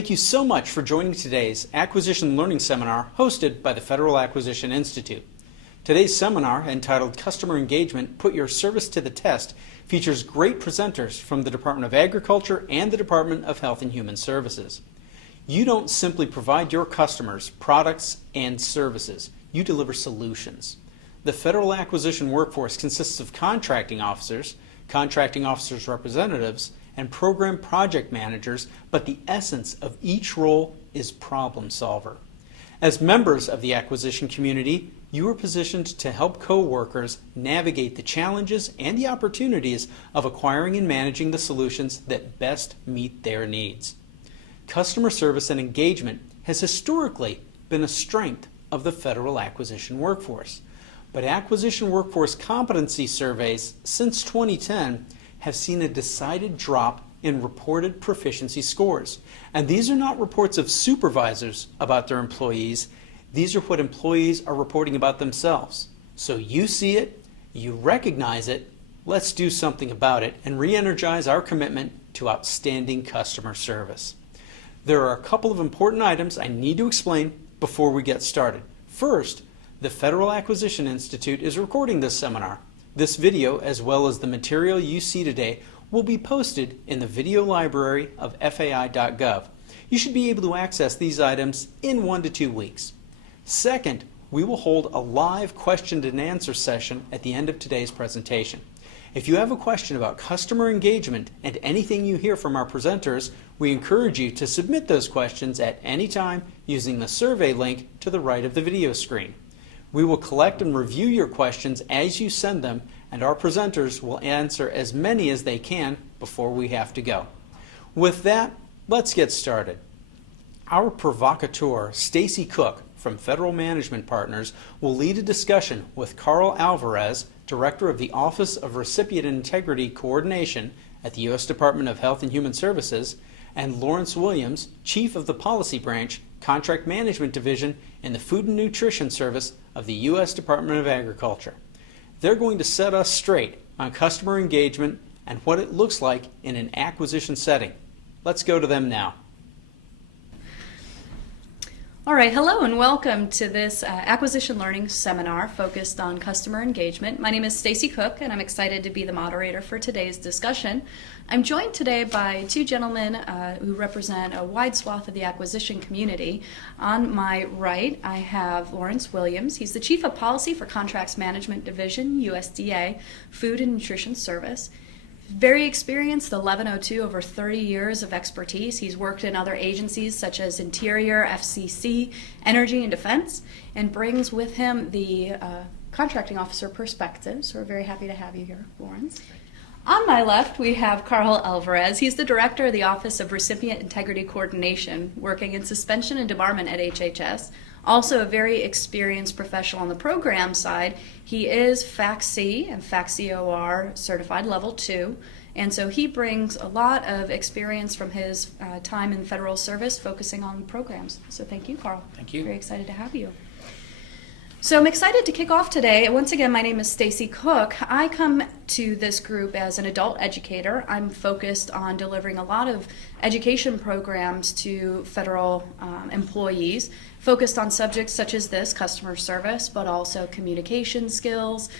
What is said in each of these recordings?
thank you so much for joining today's Acquisition Learning Seminar hosted by the Federal Acquisition Institute. Today's seminar, entitled Customer Engagement, Put Your Service to the Test, features great presenters from the Department of Agriculture and the Department of Health and Human Services. You don't simply provide your customers products and services, you deliver solutions. The Federal Acquisition workforce consists of contracting officers representatives, and program project managers, but the essence of each role is problem solver. As members of the acquisition community, you are positioned to help co-workers navigate the challenges and the opportunities of acquiring and managing the solutions that best meet their needs. Customer service and engagement has historically been a strength of the federal acquisition workforce, but acquisition workforce competency surveys since 2010 have seen a decided drop in reported proficiency scores. And these are not reports of supervisors about their employees. These are what employees are reporting about themselves. So you see it, you recognize it, let's do something about it and re-energize our commitment to outstanding customer service. There are a couple of important items I need to explain before we get started. First, the Federal Acquisition Institute is recording this seminar. This video, as well as the material you see today, will be posted in the video library of fai.gov. You should be able to access these items in 1 to 2 weeks. Second, we will hold a live question and answer session at the end of today's presentation. If you have a question about customer engagement and anything you hear from our presenters, we encourage you to submit those questions at any time using the survey link to the right of the video screen. We will collect and review your questions as you send them, and our presenters will answer as many as they can before we have to go. With that, let's get started. Our provocateur, Stacy Cook from Federal Management Partners, will lead a discussion with Carl Alvarez, Director of the Office of Recipient Integrity Coordination at the U.S. Department of Health and Human Services, and Lawrence Williams, Chief of the Policy Branch, Contract Management Division in the Food and Nutrition Service of the U.S. Department of Agriculture. They're going to set us straight on customer engagement and what it looks like in an acquisition setting. Let's go to them now. All right, hello and welcome to this acquisition learning seminar focused on customer engagement. My name is Stacy Cook and I'm excited to be the moderator for today's discussion. I'm joined today by two gentlemen who represent a wide swath of the acquisition community. On my right, I have Lawrence Williams. He's the Chief of Policy for Contracts Management Division, USDA, Food and Nutrition Service. Very experienced, 1102, over 30 years of expertise. He's worked in other agencies such as Interior, FCC, Energy and Defense, and brings with him the contracting officer perspective. So we're very happy to have you here, Lawrence. On my left, we have Carl Alvarez. He's the Director of the Office of Recipient Integrity Coordination, working in suspension and debarment at HHS. Also a very experienced professional on the program side. He is FACC and FACC-OR certified level 2, and so he brings a lot of experience from his time in federal service focusing on programs. So thank you, Carl. Thank you. Very excited to have you. So I'm excited to kick off today. Once again, my name is Stacy Cook. I come to this group as an adult educator. I'm focused on delivering a lot of education programs to federal employees, focused on subjects such as this, customer service, but also communication skills,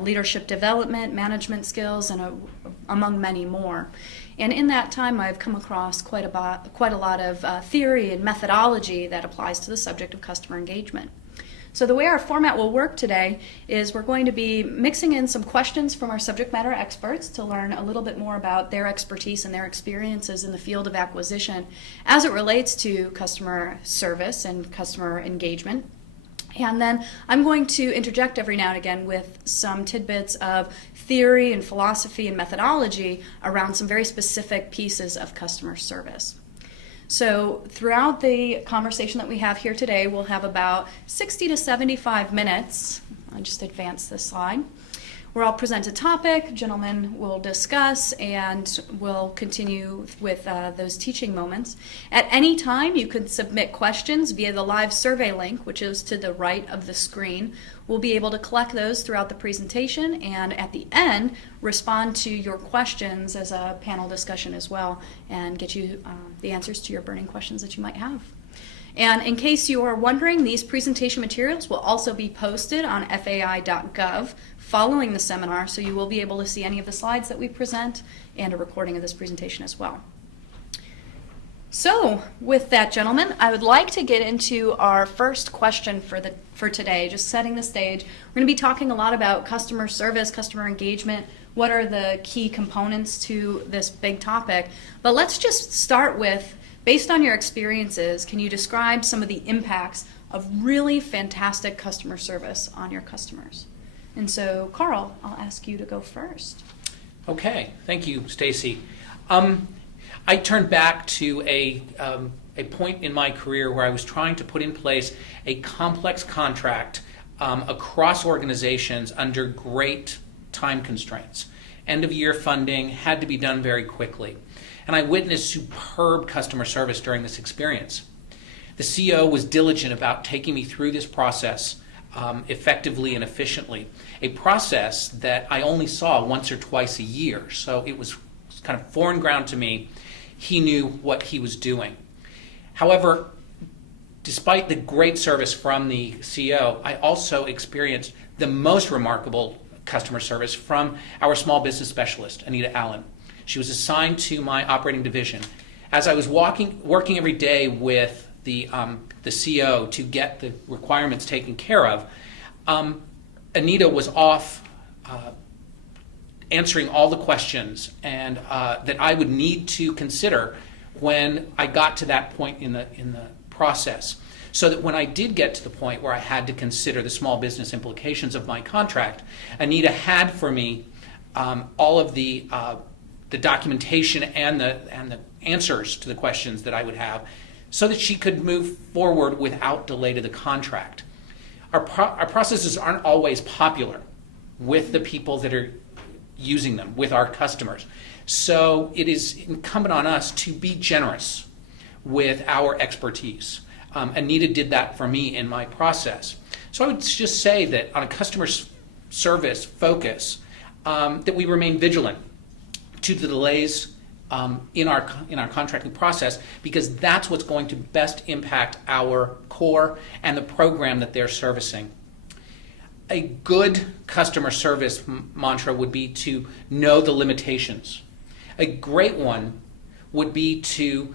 leadership development, management skills, and among many more. And in that time, I've come across quite a lot of theory and methodology that applies to the subject of customer engagement. So the way our format will work today is we're going to be mixing in some questions from our subject matter experts to learn a little bit more about their expertise and their experiences in the field of acquisition as it relates to customer service and customer engagement. And then I'm going to interject every now and again with some tidbits of theory and philosophy and methodology around some very specific pieces of customer service. So throughout the conversation that we have here today, we'll have about 60 to 75 minutes. I'll just advance this slide, where I'll present a topic, gentlemen will discuss, and we'll continue with those teaching moments. At any time, you could submit questions via the live survey link, which is to the right of the screen. We'll be able to collect those throughout the presentation, and at the end, respond to your questions as a panel discussion as well, and get you the answers to your burning questions that you might have. And in case you are wondering, these presentation materials will also be posted on fai.gov following the seminar, so you will be able to see any of the slides that we present and a recording of this presentation as well. So, with that, gentlemen, I would like to get into our first question for today, just setting the stage. We're going to be talking a lot about customer service, customer engagement, what are the key components to this big topic. But let's just start with, based on your experiences, can you describe some of the impacts of really fantastic customer service on your customers? And so, Carl, I'll ask you to go first. Okay, thank you, Stacy. I turned back to a point in my career where I was trying to put in place a complex contract across organizations under great time constraints. End-of-year funding had to be done very quickly. And I witnessed superb customer service during this experience. The CEO was diligent about taking me through this process effectively and efficiently, a process that I only saw once or twice a year, so it was kind of foreign ground to me. He knew what he was doing. However, despite the great service from the CEO, I also experienced the most remarkable customer service from our small business specialist, Anita Allen. She was assigned to my operating division. As I was working every day with the CEO to get the requirements taken care of, Anita was off answering all the questions and that I would need to consider when I got to that point in the process. So that when I did get to the point where I had to consider the small business implications of my contract, Anita had for me all of the documentation and the answers to the questions that I would have, so that she could move forward without delay to the contract. Our processes aren't always popular with the people that are using them, with our customers. So it is incumbent on us to be generous with our expertise. Anita did that for me in my process. So I would just say that on a customer service focus, that we remain vigilant to the delays in our contracting process, because that's what's going to best impact our core and the program that they're servicing. A good customer service mantra would be to know the limitations. A great one would be to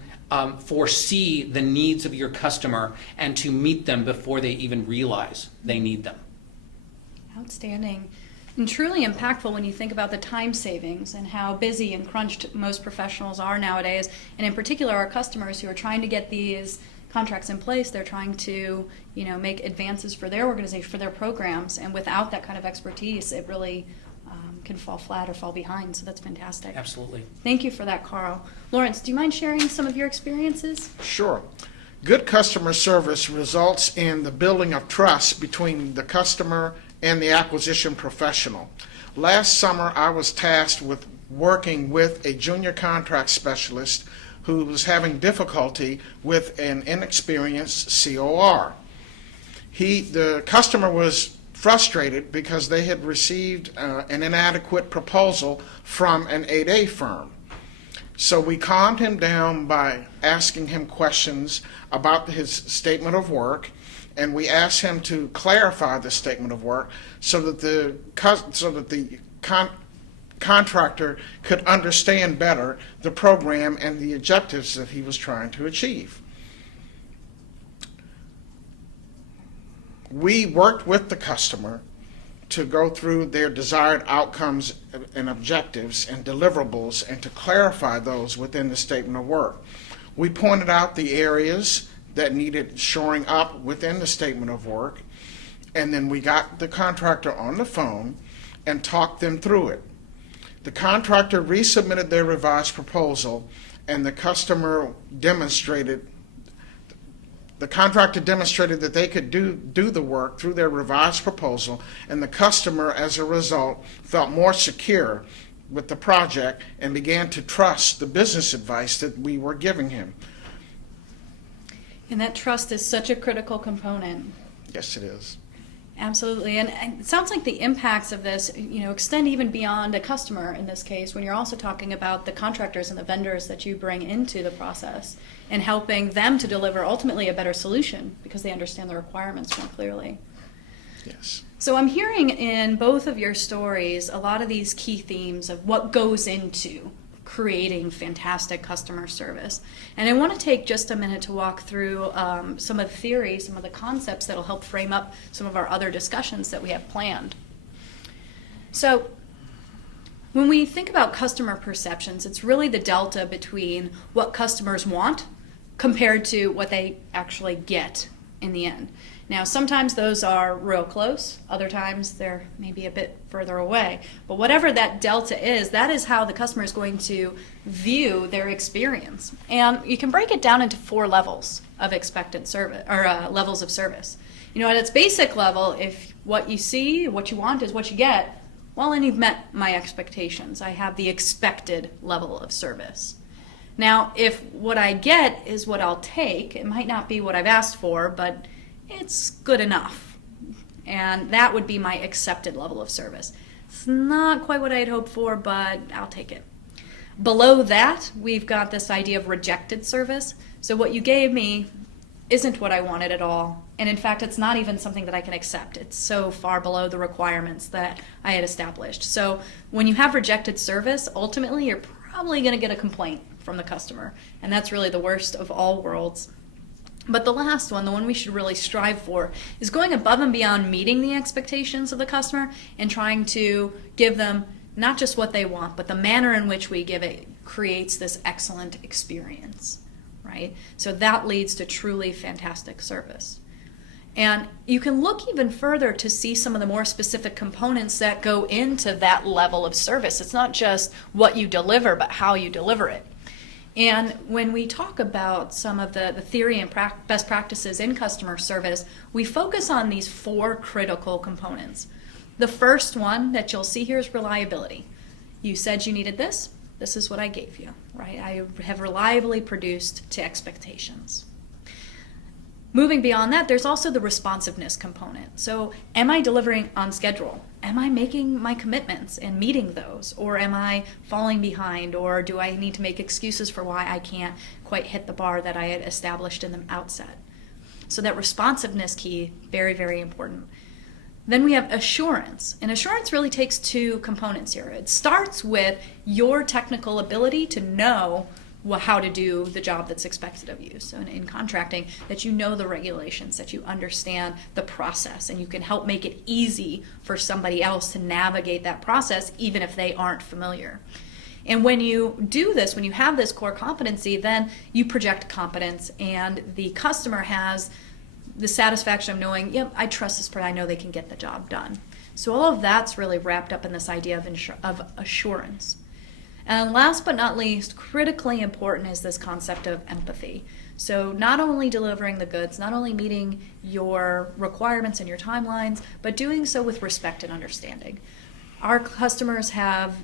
foresee the needs of your customer and to meet them before they even realize they need them. Outstanding. And truly impactful when you think about the time savings and how busy and crunched most professionals are nowadays, and in particular our customers who are trying to get these contracts in place. They're trying to, make advances for their organization, for their programs, and without that kind of expertise, it really can fall flat or fall behind. So that's fantastic. Absolutely. Thank you for that, Carl. Lawrence, do you mind sharing some of your experiences? Sure. Good customer service results in the building of trust between the customer and the acquisition professional. Last summer, I was tasked with working with a junior contract specialist who was having difficulty with an inexperienced COR. The customer was frustrated because they had received an inadequate proposal from an 8A firm. So we calmed him down by asking him questions about his statement of work, and we asked him to clarify the statement of work so that the contractor could understand better the program and the objectives that he was trying to achieve. We worked with the customer to go through their desired outcomes and objectives and deliverables and to clarify those within the statement of work. We pointed out the areas that needed shoring up within the statement of work, and then we got the contractor on the phone and talked them through it. The contractor resubmitted their revised proposal, and the customer demonstrated The contractor demonstrated that they could do the work through their revised proposal, and the customer, as a result, felt more secure with the project and began to trust the business advice that we were giving him. And that trust is such a critical component. Yes, it is. Absolutely, and it sounds like the impacts of this, extend even beyond a customer in this case, when you're also talking about the contractors and the vendors that you bring into the process and helping them to deliver ultimately a better solution because they understand the requirements more clearly. Yes. So I'm hearing in both of your stories a lot of these key themes of what goes into creating fantastic customer service. And I want to take just a minute to walk through some of the theory, some of the concepts that will help frame up some of our other discussions that we have planned. So when we think about customer perceptions, it's really the delta between what customers want compared to what they actually get in the end. Now, sometimes those are real close, other times they're maybe a bit further away. But whatever that delta is, that is how the customer is going to view their experience. And you can break it down into 4 levels of expected service, or levels of service. At its basic level, if what you see, what you want is what you get, well, then you've met my expectations. I have the expected level of service. Now, if what I get is what I'll take, it might not be what I've asked for, but it's good enough. And that would be my accepted level of service. It's not quite what I had hoped for, but I'll take it. Below that, we've got this idea of rejected service. So what you gave me isn't what I wanted at all. And in fact, it's not even something that I can accept. It's so far below the requirements that I had established. So when you have rejected service, ultimately you're probably going to get a complaint from the customer. And that's really the worst of all worlds. But the last one, the one we should really strive for, is going above and beyond meeting the expectations of the customer and trying to give them not just what they want, but the manner in which we give it creates this excellent experience, right? So that leads to truly fantastic service. And you can look even further to see some of the more specific components that go into that level of service. It's not just what you deliver, but how you deliver it. And when we talk about some of the theory and best practices in customer service, we focus on these 4 critical components. The first one that you'll see here is reliability. You said you needed this. This is what I gave you, right? I have reliably produced to expectations. Moving beyond that, there's also the responsiveness component. So am I delivering on schedule? Am I making my commitments and meeting those? Or am I falling behind? Or do I need to make excuses for why I can't quite hit the bar that I had established in the outset? So that responsiveness key, very, very important. Then we have assurance. And assurance really takes 2 components here. It starts with your technical ability to know how to do the job that's expected of you. So in contracting, that you know the regulations, that you understand the process, and you can help make it easy for somebody else to navigate that process even if they aren't familiar. And when you do this, when you have this core competency, then you project competence, and the customer has the satisfaction of knowing, yep, I trust this person, I know they can get the job done. So all of that's really wrapped up in this idea of assurance. And last but not least, critically important is this concept of empathy. So not only delivering the goods, not only meeting your requirements and your timelines, but doing so with respect and understanding. Our customers have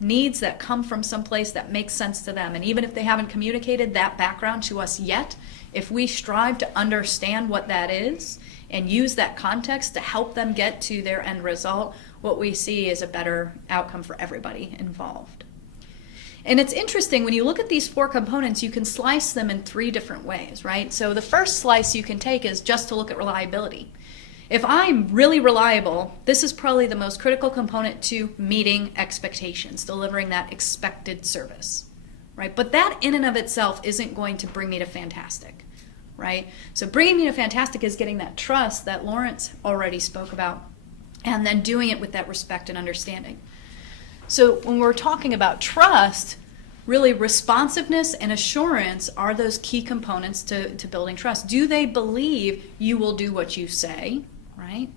needs that come from someplace that makes sense to them. And even if they haven't communicated that background to us yet, if we strive to understand what that is and use that context to help them get to their end result, what we see is a better outcome for everybody involved. And it's interesting, when you look at these 4 components, you can slice them in 3 different ways, right? So the first slice you can take is just to look at reliability. If I'm really reliable, this is probably the most critical component to meeting expectations, delivering that expected service, right? But that in and of itself isn't going to bring me to fantastic, right? So bringing me to fantastic is getting that trust that Lawrence already spoke about, and then doing it with that respect and understanding. So when we're talking about trust, really responsiveness and assurance are those key components to building trust. Do they believe you will do what you say, right?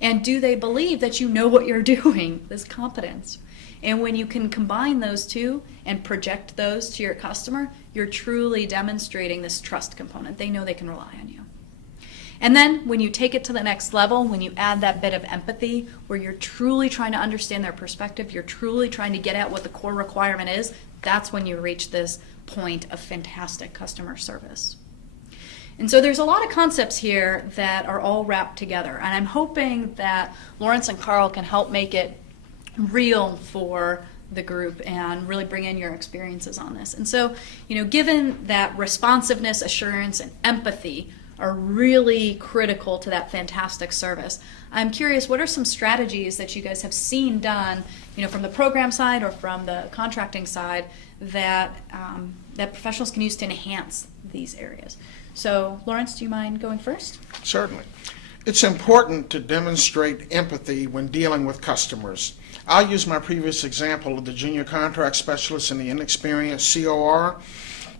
And do they believe that you know what you're doing, this competence? And when you can combine those two and project those to your customer, you're truly demonstrating this trust component. They know they can rely on you. And then when you take it to the next level, when you add that bit of empathy, where you're truly trying to understand their perspective, you're truly trying to get at what the core requirement is, that's when you reach this point of fantastic customer service. And so there's a lot of concepts here that are all wrapped together. And I'm hoping that Lawrence and Carl can help make it real for the group and really bring in your experiences on this. And so, given that responsiveness, assurance, and empathy are really critical to that fantastic service, I'm curious, what are some strategies that you guys have seen done, from the program side or from the contracting side that professionals can use to enhance these areas? So, Lawrence, do you mind going first? Certainly. It's important to demonstrate empathy when dealing with customers. I'll use my previous example of the junior contract specialist and the inexperienced COR.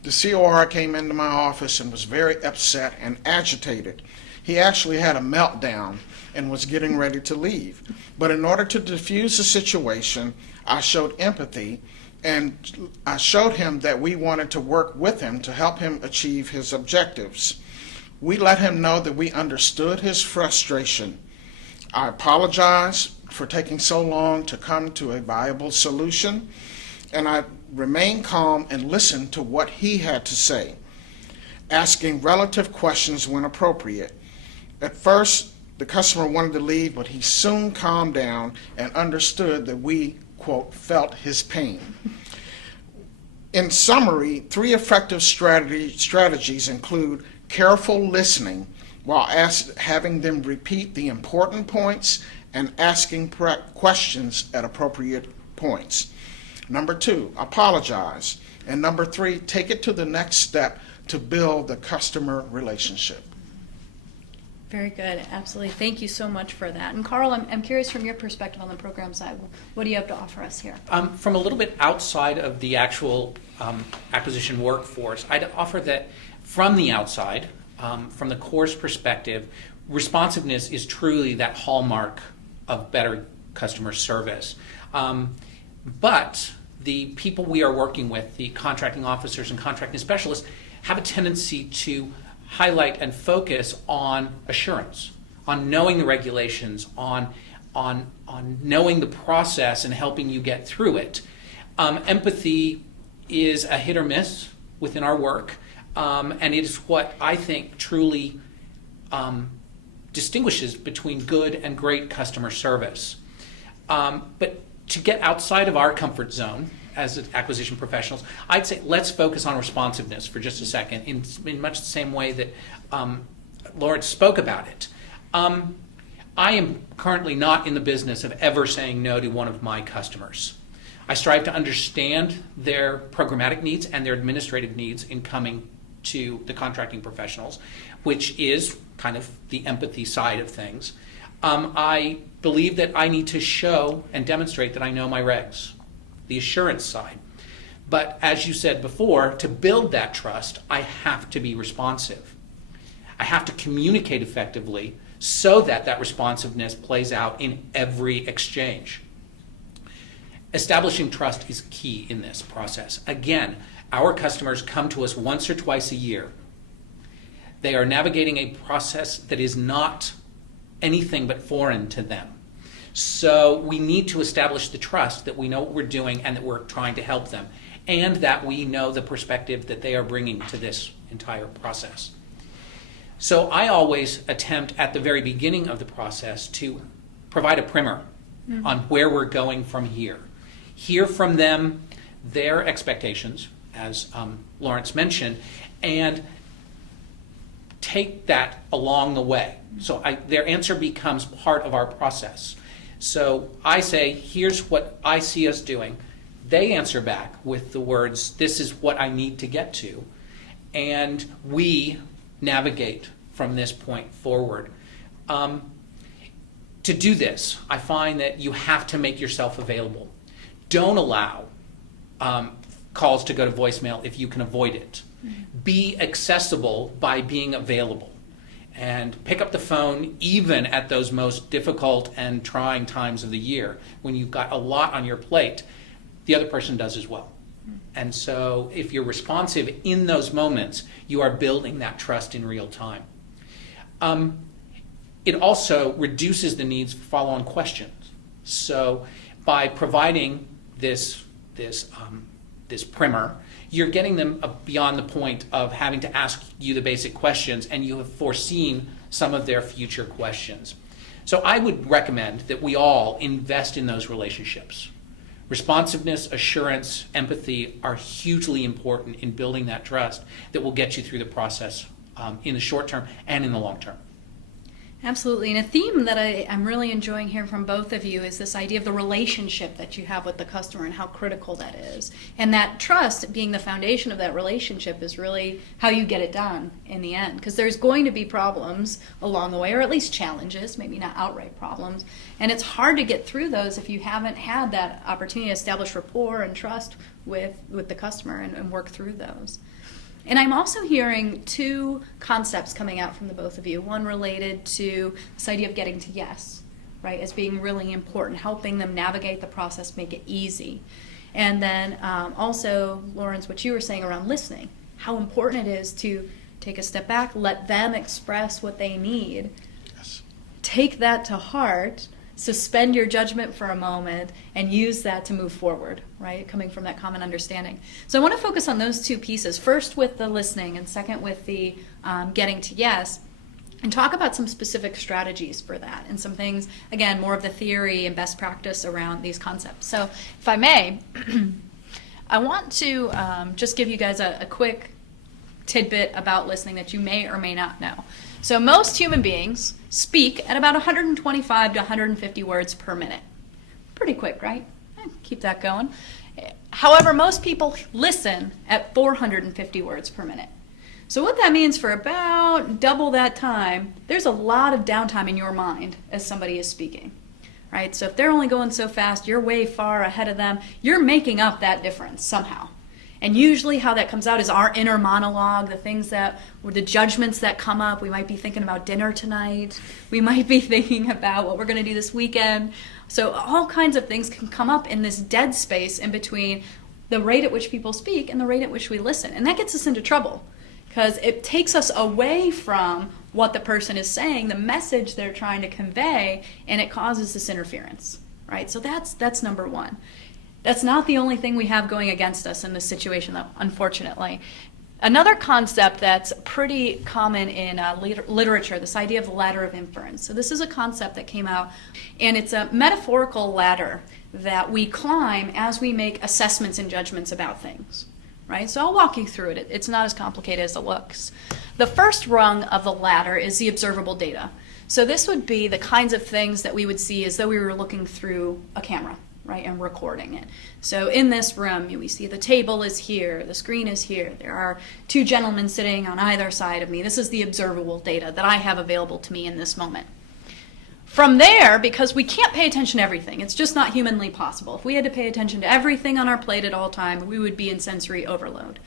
The COR came into my office and was very upset and agitated. He actually had a meltdown and was getting ready to leave. But in order to diffuse the situation, I showed empathy, and I showed him that we wanted to work with him to help him achieve his objectives. We let him know that we understood his frustration. I apologized for taking so long to come to a viable solution, and I remained calm and listened to what he had to say, asking relative questions when appropriate. At first, the customer wanted to leave, but he soon calmed down and understood that we, quote, felt his pain. In summary, 3 effective strategies include careful listening while having them repeat the important points and asking questions at appropriate points. Number 2, apologize. And number 3, take it to the next step to build the customer relationship. Very good. Absolutely. Thank you so much for that. And Carl, I'm curious from your perspective on the program side, what do you have to offer us here? From a little bit outside of the actual acquisition workforce, I'd offer that from the outside, from the course perspective, responsiveness is truly that hallmark of better customer service. But the people we are working with, the contracting officers and contracting specialists, have a tendency to highlight and focus on assurance, on knowing the regulations, on knowing the process and helping you get through it. Empathy is a hit or miss within our work, and it is what I think truly distinguishes between good and great customer service. But to get outside of our comfort zone as acquisition professionals, I'd say let's focus on responsiveness for just a second in much the same way that Lawrence spoke about it. I am currently not in the business of ever saying no to one of my customers. I strive to understand their programmatic needs and their administrative needs in coming to the contracting professionals, which is kind of the empathy side of things. I believe that I need to show and demonstrate that I know my regs, the assurance side. But as you said before, to build that trust, I have to be responsive. I have to communicate effectively so that that responsiveness plays out in every exchange. Establishing trust is key in this process. Again, our customers come to us once or twice a year. They are navigating a process that is not anything but foreign to them. So we need to establish the trust that we know what we're doing and that we're trying to help them, and that we know the perspective that they are bringing to this entire process. So I always attempt at the very beginning of the process to provide a primer on where we're going from here. Hear from them their expectations, as Lawrence mentioned, and take that along the way. So their answer becomes part of our process. So I say, here's what I see us doing. They answer back with the words, this is what I need to get to. And we navigate from this point forward. To do this, I find that you have to make yourself available. Don't allow calls to go to voicemail if you can avoid it. Be accessible by being available. and pick up the phone even at those most difficult and trying times of the year when you've got a lot on your plate, the other person does as well. And so if you're responsive in those moments, you are building that trust in real time. It also reduces the needs for follow-on questions. So by providing this primer, you're getting them beyond the point of having to ask you the basic questions, and you have foreseen some of their future questions. So I would recommend that we all invest in those relationships. Responsiveness, assurance, empathy are hugely important in building that trust that will get you through the process in the short term and in the long term. Absolutely. And a theme that I'm really enjoying hearing from both of you is this idea of the relationship that you have with the customer and how critical that is. And that trust being the foundation of that relationship is really how you get it done in the end. Because there's going to be problems along the way, or at least challenges, maybe not outright problems. And it's hard to get through those if you haven't had that opportunity to establish rapport and trust with the customer and work through those. And I'm also hearing two concepts coming out from the both of you. One related to this idea of getting to yes, right, as being really important, helping them navigate the process, make it easy. And then also, Lawrence, what you were saying around listening, how important it is to take a step back, let them express what they need, Yes. take that to heart, suspend your judgment for a moment, and use that to move forward, right? Coming from that common understanding. So I want to focus on those two pieces, first with the listening and second with the getting to yes, and talk about some specific strategies for that and some things, again, more of the theory and best practice around these concepts. So if I may, I want to just give you guys a quick tidbit about listening that you may or may not know. So most human beings speak at about 125 to 150 words per minute. Pretty quick, right? Keep that going. However, most people listen at 450 words per minute. So what that means for about double that time, there's a lot of downtime in your mind as somebody is speaking, right? So if they're only going so fast, you're way far ahead of them. You're making up that difference somehow. And usually how that comes out is our inner monologue, the things that, or the judgments that come up. We might be thinking about dinner tonight. We might be thinking about what we're going to do this weekend. So all kinds of things can come up in this dead space in between the rate at which people speak and the rate at which we listen. And that gets us into trouble because it takes us away from what the person is saying, the message they're trying to convey, and it causes this interference, right? So that's number one. That's not the only thing we have going against us in this situation, though, unfortunately. Another concept that's pretty common in literature, this idea of the ladder of inference. So this is a concept that came out, and it's a metaphorical ladder that we climb as we make assessments and judgments about things, right? So I'll walk you through it. It's not as complicated as it looks. The first rung of the ladder is the observable data. So this would be the kinds of things that we would see as though we were looking through a camera, right, and recording it. So in this room, we see the table is here, the screen is here, there are two gentlemen sitting on either side of me. This is the observable data that I have available to me in this moment. From there, because we can't pay attention to everything, it's just not humanly possible. If we had to pay attention to everything on our plate at all times, we would be in sensory overload.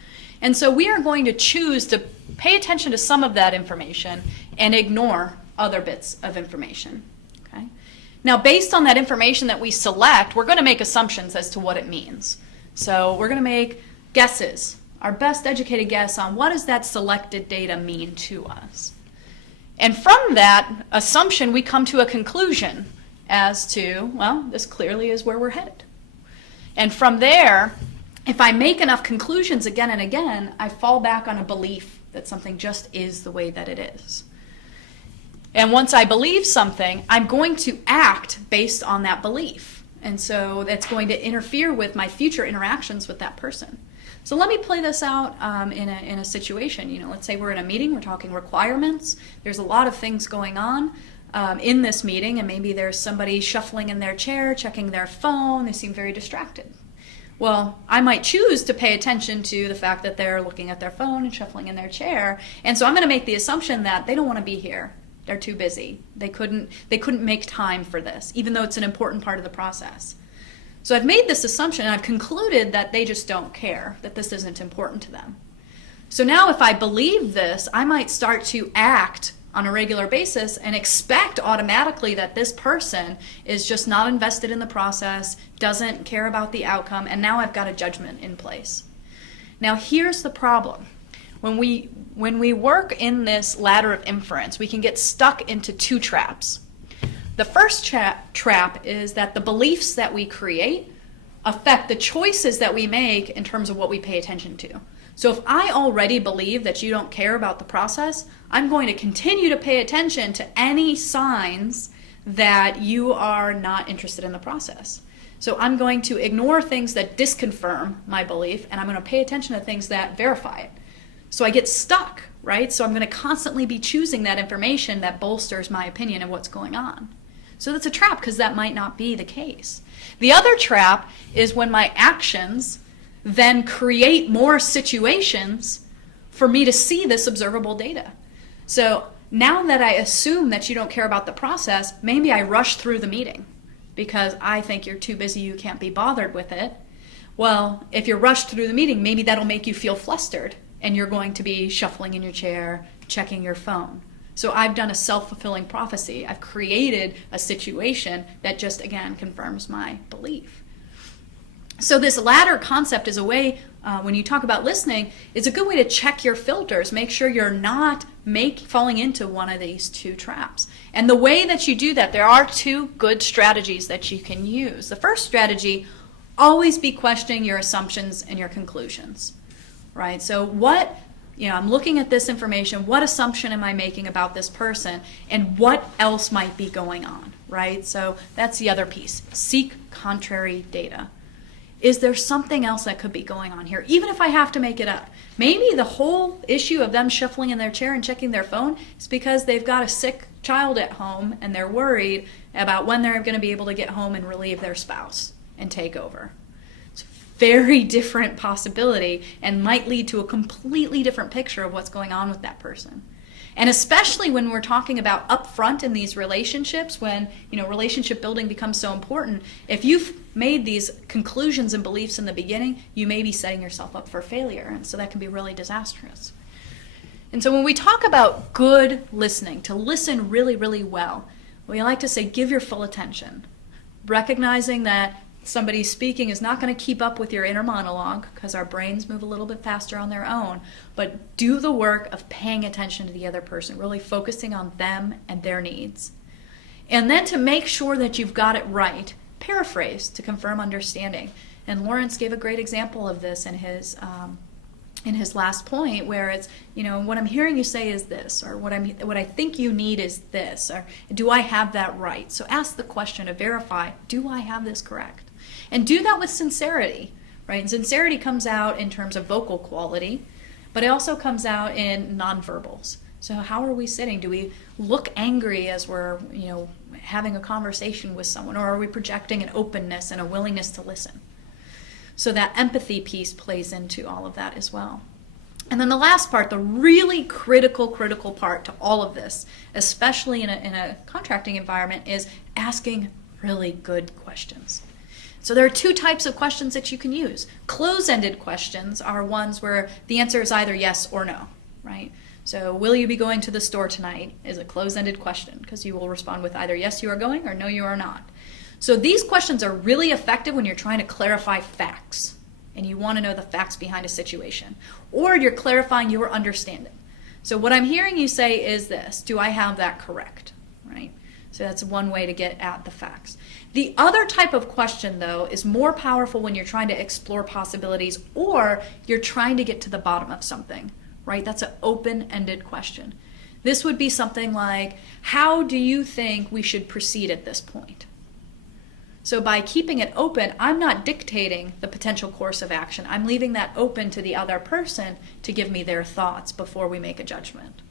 And so we are going to choose to pay attention to some of that information and ignore other bits of information. Okay? Now, based on that information that we select, we're going to make assumptions as to what it means. So we're going to make guesses, our best educated guess on what does that selected data mean to us. And from that assumption, we come to a conclusion as to, well, this clearly is where we're headed. And from there, if I make enough conclusions again and again, I fall back on a belief that something just is the way that it is. And once I believe something, I'm going to act based on that belief. And so that's going to interfere with my future interactions with that person. So let me play this out in a situation. You know, let's say we're in a meeting, we're talking requirements. There's a lot of things going on in this meeting, and maybe there's somebody shuffling in their chair, checking their phone. They seem very distracted. Well, I might choose to pay attention to the fact that they're looking at their phone and shuffling in their chair. And so I'm going to make the assumption that they don't want to be here. They're too busy. They couldn't make time for this, even though it's an important part of the process. So I've made this assumption, and I've concluded that they just don't care, that this isn't important to them. So now if I believe this, I might start to act on a regular basis and expect automatically that this person is just not invested in the process, doesn't care about the outcome, and now I've got a judgment in place. Now here's the problem. When we work in this ladder of inference, we can get stuck into two traps. The first trap is that the beliefs that we create affect the choices that we make in terms of what we pay attention to. So if I already believe that you don't care about the process, I'm going to continue to pay attention to any signs that you are not interested in the process. So I'm going to ignore things that disconfirm my belief, and I'm going to pay attention to things that verify it. So I get stuck, right? So I'm going to constantly be choosing that information that bolsters my opinion of what's going on. So that's a trap because that might not be the case. The other trap is when my actions then create more situations for me to see this observable data. So now that I assume that you don't care about the process, maybe I rush through the meeting because I think you're too busy, you can't be bothered with it. Well, if you're rushed through the meeting, maybe that'll make you feel flustered and you're going to be shuffling in your chair, checking your phone. So I've done a self-fulfilling prophecy. I've created a situation that just, again, confirms my belief. So this ladder concept is a way, when you talk about listening, it's a good way to check your filters, make sure you're not falling into one of these two traps. And the way that you do that, there are two good strategies that you can use. The first strategy, always be questioning your assumptions and your conclusions, right? So I'm looking at this information, what assumption am I making about this person, and what else might be going on, right? So that's the other piece. Seek contrary data. Is there something else that could be going on here, even if I have to make it up? Maybe the whole issue of them shuffling in their chair and checking their phone is because they've got a sick child at home and they're worried about when they're going to be able to get home and relieve their spouse and take over. It's a very different possibility and might lead to a completely different picture of what's going on with that person. And especially when we're talking about upfront in these relationships, when relationship building becomes so important, if you've made these conclusions and beliefs in the beginning, you may be setting yourself up for failure, and so that can be really disastrous. And so when we talk about good listening, to listen really, really well, we like to say give your full attention, recognizing that somebody speaking is not going to keep up with your inner monologue because our brains move a little bit faster on their own, but do the work of paying attention to the other person, really focusing on them and their needs. And then to make sure that you've got it right, paraphrase to confirm understanding. And Lawrence gave a great example of this in his last point, where it's, what I'm hearing you say is this, or what I think you need is this, or do I have that right? So ask the question to verify, do I have this correct? And do that with sincerity, right? And sincerity comes out in terms of vocal quality, but it also comes out in nonverbals. So how are we sitting? Do we look angry as we're, having a conversation with someone, or are we projecting an openness and a willingness to listen? So that empathy piece plays into all of that as well. And then the last part, the really critical part to all of this, especially in a contracting environment, is asking really good questions. So there are two types of questions that you can use. Close-ended questions are ones where the answer is either yes or no, right? So will you be going to the store tonight is a closed-ended question because you will respond with either yes, you are going, or no, you are not. So these questions are really effective when you're trying to clarify facts and you want to know the facts behind a situation, or you're clarifying your understanding. So what I'm hearing you say is this: do I have that correct, right? So that's one way to get at the facts. The other type of question, though, is more powerful when you're trying to explore possibilities or you're trying to get to the bottom of something, right? That's an open-ended question. This would be something like, how do you think we should proceed at this point? So by keeping it open, I'm not dictating the potential course of action. I'm leaving that open to the other person to give me their thoughts before we make a judgment.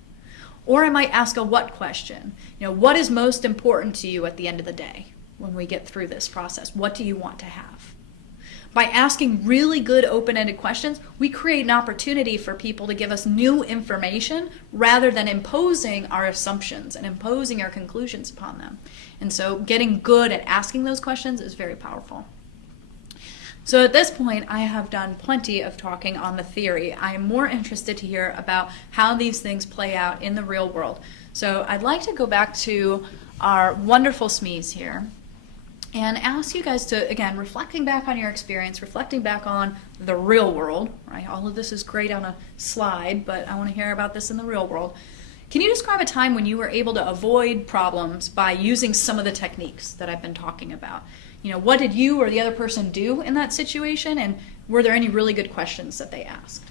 Or I might ask a what question. What is most important to you at the end of the day when we get through this process? What do you want to have? By asking really good open-ended questions, we create an opportunity for people to give us new information rather than imposing our assumptions and imposing our conclusions upon them. And so getting good at asking those questions is very powerful. So at this point, I have done plenty of talking on the theory. I am more interested to hear about how these things play out in the real world. So I'd like to go back to our wonderful SMEs here and ask you guys to, again, reflecting back on your experience, reflecting back on the real world, right? All of this is great on a slide, but I want to hear about this in the real world. Can you describe a time when you were able to avoid problems by using some of the techniques that I've been talking about? What did you or the other person do in that situation, and were there any really good questions that they asked?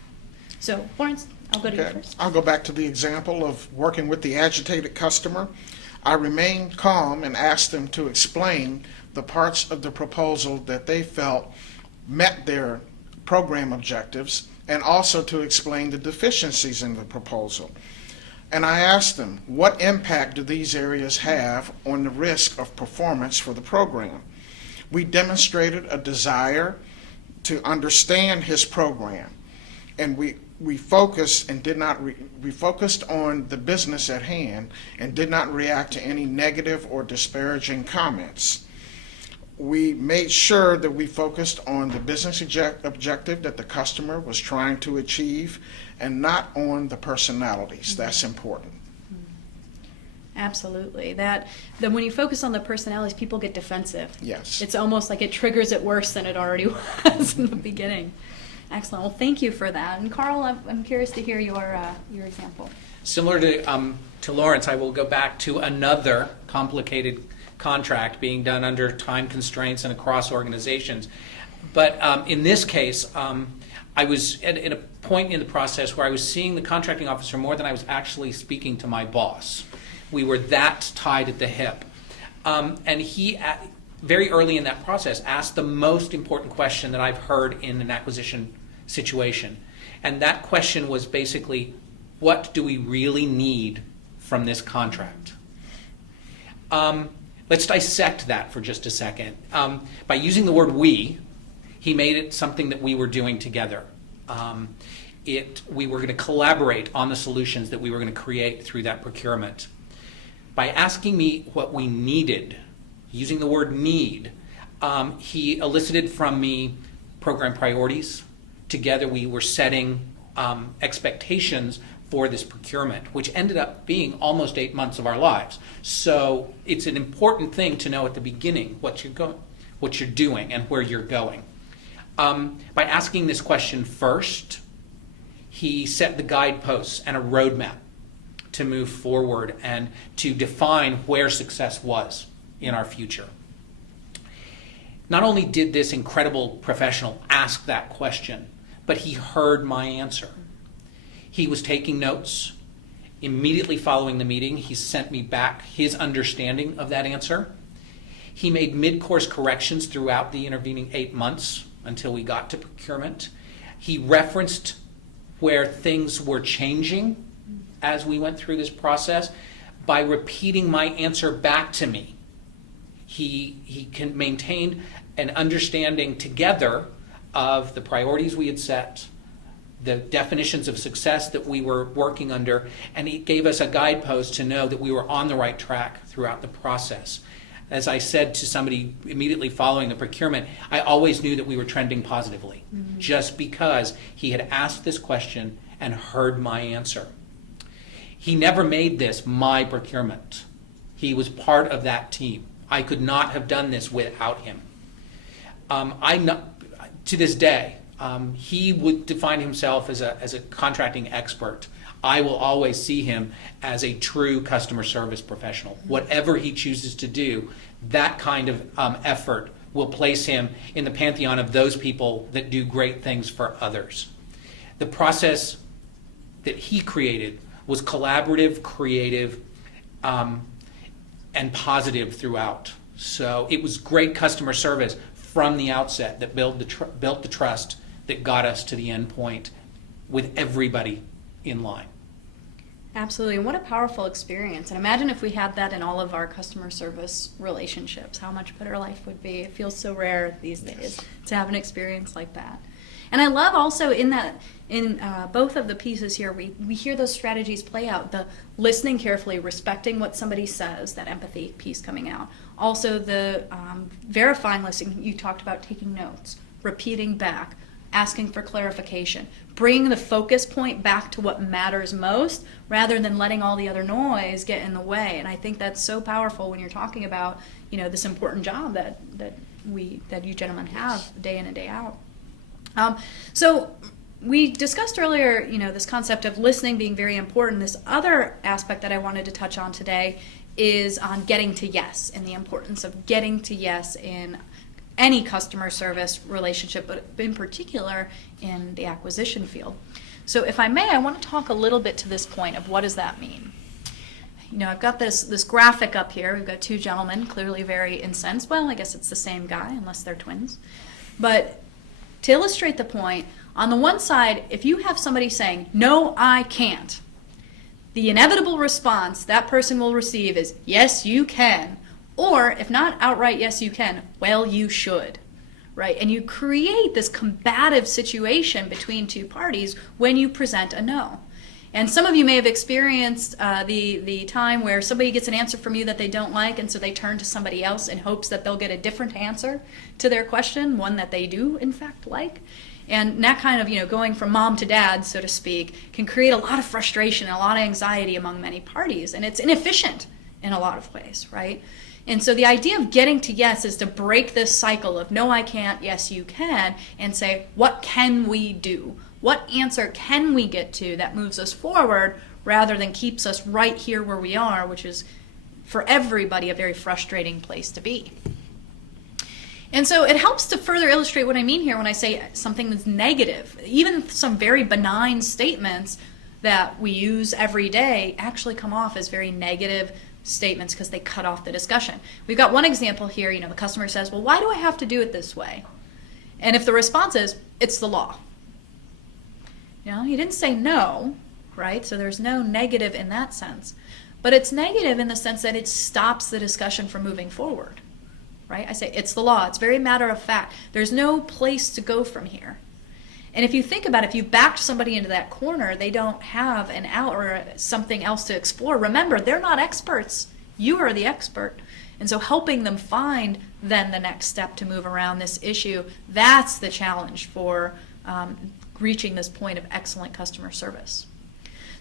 So, Lawrence, I'll go to you first. I'll go back to the example of working with the agitated customer. I remained calm and asked them to explain the parts of the proposal that they felt met their program objectives, and also to explain the deficiencies in the proposal. And I asked them, what impact do these areas have on the risk of performance for the program? We demonstrated a desire to understand his program, and we focused and did not we focused on the business at hand and did not react to any negative or disparaging comments. We made sure that we focused on the business objective that the customer was trying to achieve and not on the personalities. That's important. Absolutely. Then when you focus on the personalities, people get defensive. Yes. It's almost like it triggers it worse than it already was in the beginning. Excellent. Well, thank you for that. And Carl, I'm curious to hear your example. Similar to Lawrence, I will go back to another complicated contract being done under time constraints and across organizations. But in this case, I was at a point in the process where I was seeing the contracting officer more than I was actually speaking to my boss. We were that tied at the hip. And he, very early in that process, asked the most important question that I've heard in an acquisition situation. And that question was basically, what do we really need from this contract? Let's dissect that for just a second. By using the word we, he made it something that we were doing together. We were going to collaborate on the solutions that we were going to create through that procurement. By asking me what we needed, using the word need, he elicited from me program priorities. Together we were setting expectations for this procurement, which ended up being almost 8 months of our lives. So it's an important thing to know at the beginning what you're doing and where you're going. By asking this question first, he set the guideposts and a roadmap to move forward and to define where success was in our future. Not only did this incredible professional ask that question, but he heard my answer. He was taking notes. Immediately following the meeting, he sent me back his understanding of that answer. He made mid-course corrections throughout the intervening 8 months until we got to procurement. He referenced where things were changing as we went through this process by repeating my answer back to me. He maintained an understanding together of the priorities we had set, the definitions of success that we were working under, and he gave us a guidepost to know that we were on the right track throughout the process. As I said to somebody immediately following the procurement, I always knew that we were trending positively, just because he had asked this question and heard my answer. He never made this my procurement. He was part of that team. I could not have done this without him. To this day, he would define himself as a contracting expert. I will always see him as a true customer service professional. Whatever he chooses to do, that kind of effort will place him in the pantheon of those people that do great things for others. The process that he created was collaborative, creative, and positive throughout. So it was great customer service from the outset that built the trust that got us to the end point with everybody in line. Absolutely, and what a powerful experience. And imagine if we had that in all of our customer service relationships, how much better life would be. It feels so rare these days to have an experience like that. And I love also in both of the pieces here, we hear those strategies play out. The listening carefully, respecting what somebody says, that empathy piece coming out. Also the verifying listening, you talked about taking notes, repeating back, asking for clarification, bringing the focus point back to what matters most rather than letting all the other noise get in the way. And I think that's so powerful when you're talking about, this important job that you gentlemen have day in and day out. So we discussed earlier, this concept of listening being very important. This other aspect that I wanted to touch on today is on getting to yes and the importance of getting to yes in any customer service relationship, but in particular in the acquisition field. So if I may, I want to talk a little bit to this point of what does that mean. I've got this graphic up here. We've got two gentlemen, clearly very incensed. Well, I guess it's the same guy, unless they're twins. But to illustrate the point, on the one side, if you have somebody saying, "No, I can't," the inevitable response that person will receive is, "Yes, you can." Or, if not outright, "Yes, you can," "Well, you should." Right? And you create this combative situation between two parties when you present a no. And some of you may have experienced the time where somebody gets an answer from you that they don't like, and so they turn to somebody else in hopes that they'll get a different answer to their question, one that they do, in fact, like. And that kind of, going from mom to dad, so to speak, can create a lot of frustration and a lot of anxiety among many parties. And it's inefficient in a lot of ways, right? And so the idea of getting to yes is to break this cycle of "No, I can't," "Yes, you can," and say, what can we do? What answer can we get to that moves us forward rather than keeps us right here where we are, which is for everybody a very frustrating place to be. And so it helps to further illustrate what I mean here when I say something that's negative. Even some very benign statements that we use every day actually come off as very negative statements because they cut off the discussion. We've got one example here. The customer says, "Well, why do I have to do it this way?" And if the response is, "It's the law." He didn't say no, right? So there's no negative in that sense. But it's negative in the sense that it stops the discussion from moving forward, right? I say, it's the law. It's very matter of fact. There's no place to go from here. And if you think about it, if you backed somebody into that corner, they don't have an out or something else to explore. Remember, they're not experts. You are the expert. And so helping them find then the next step to move around this issue, that's the challenge for reaching this point of excellent customer service.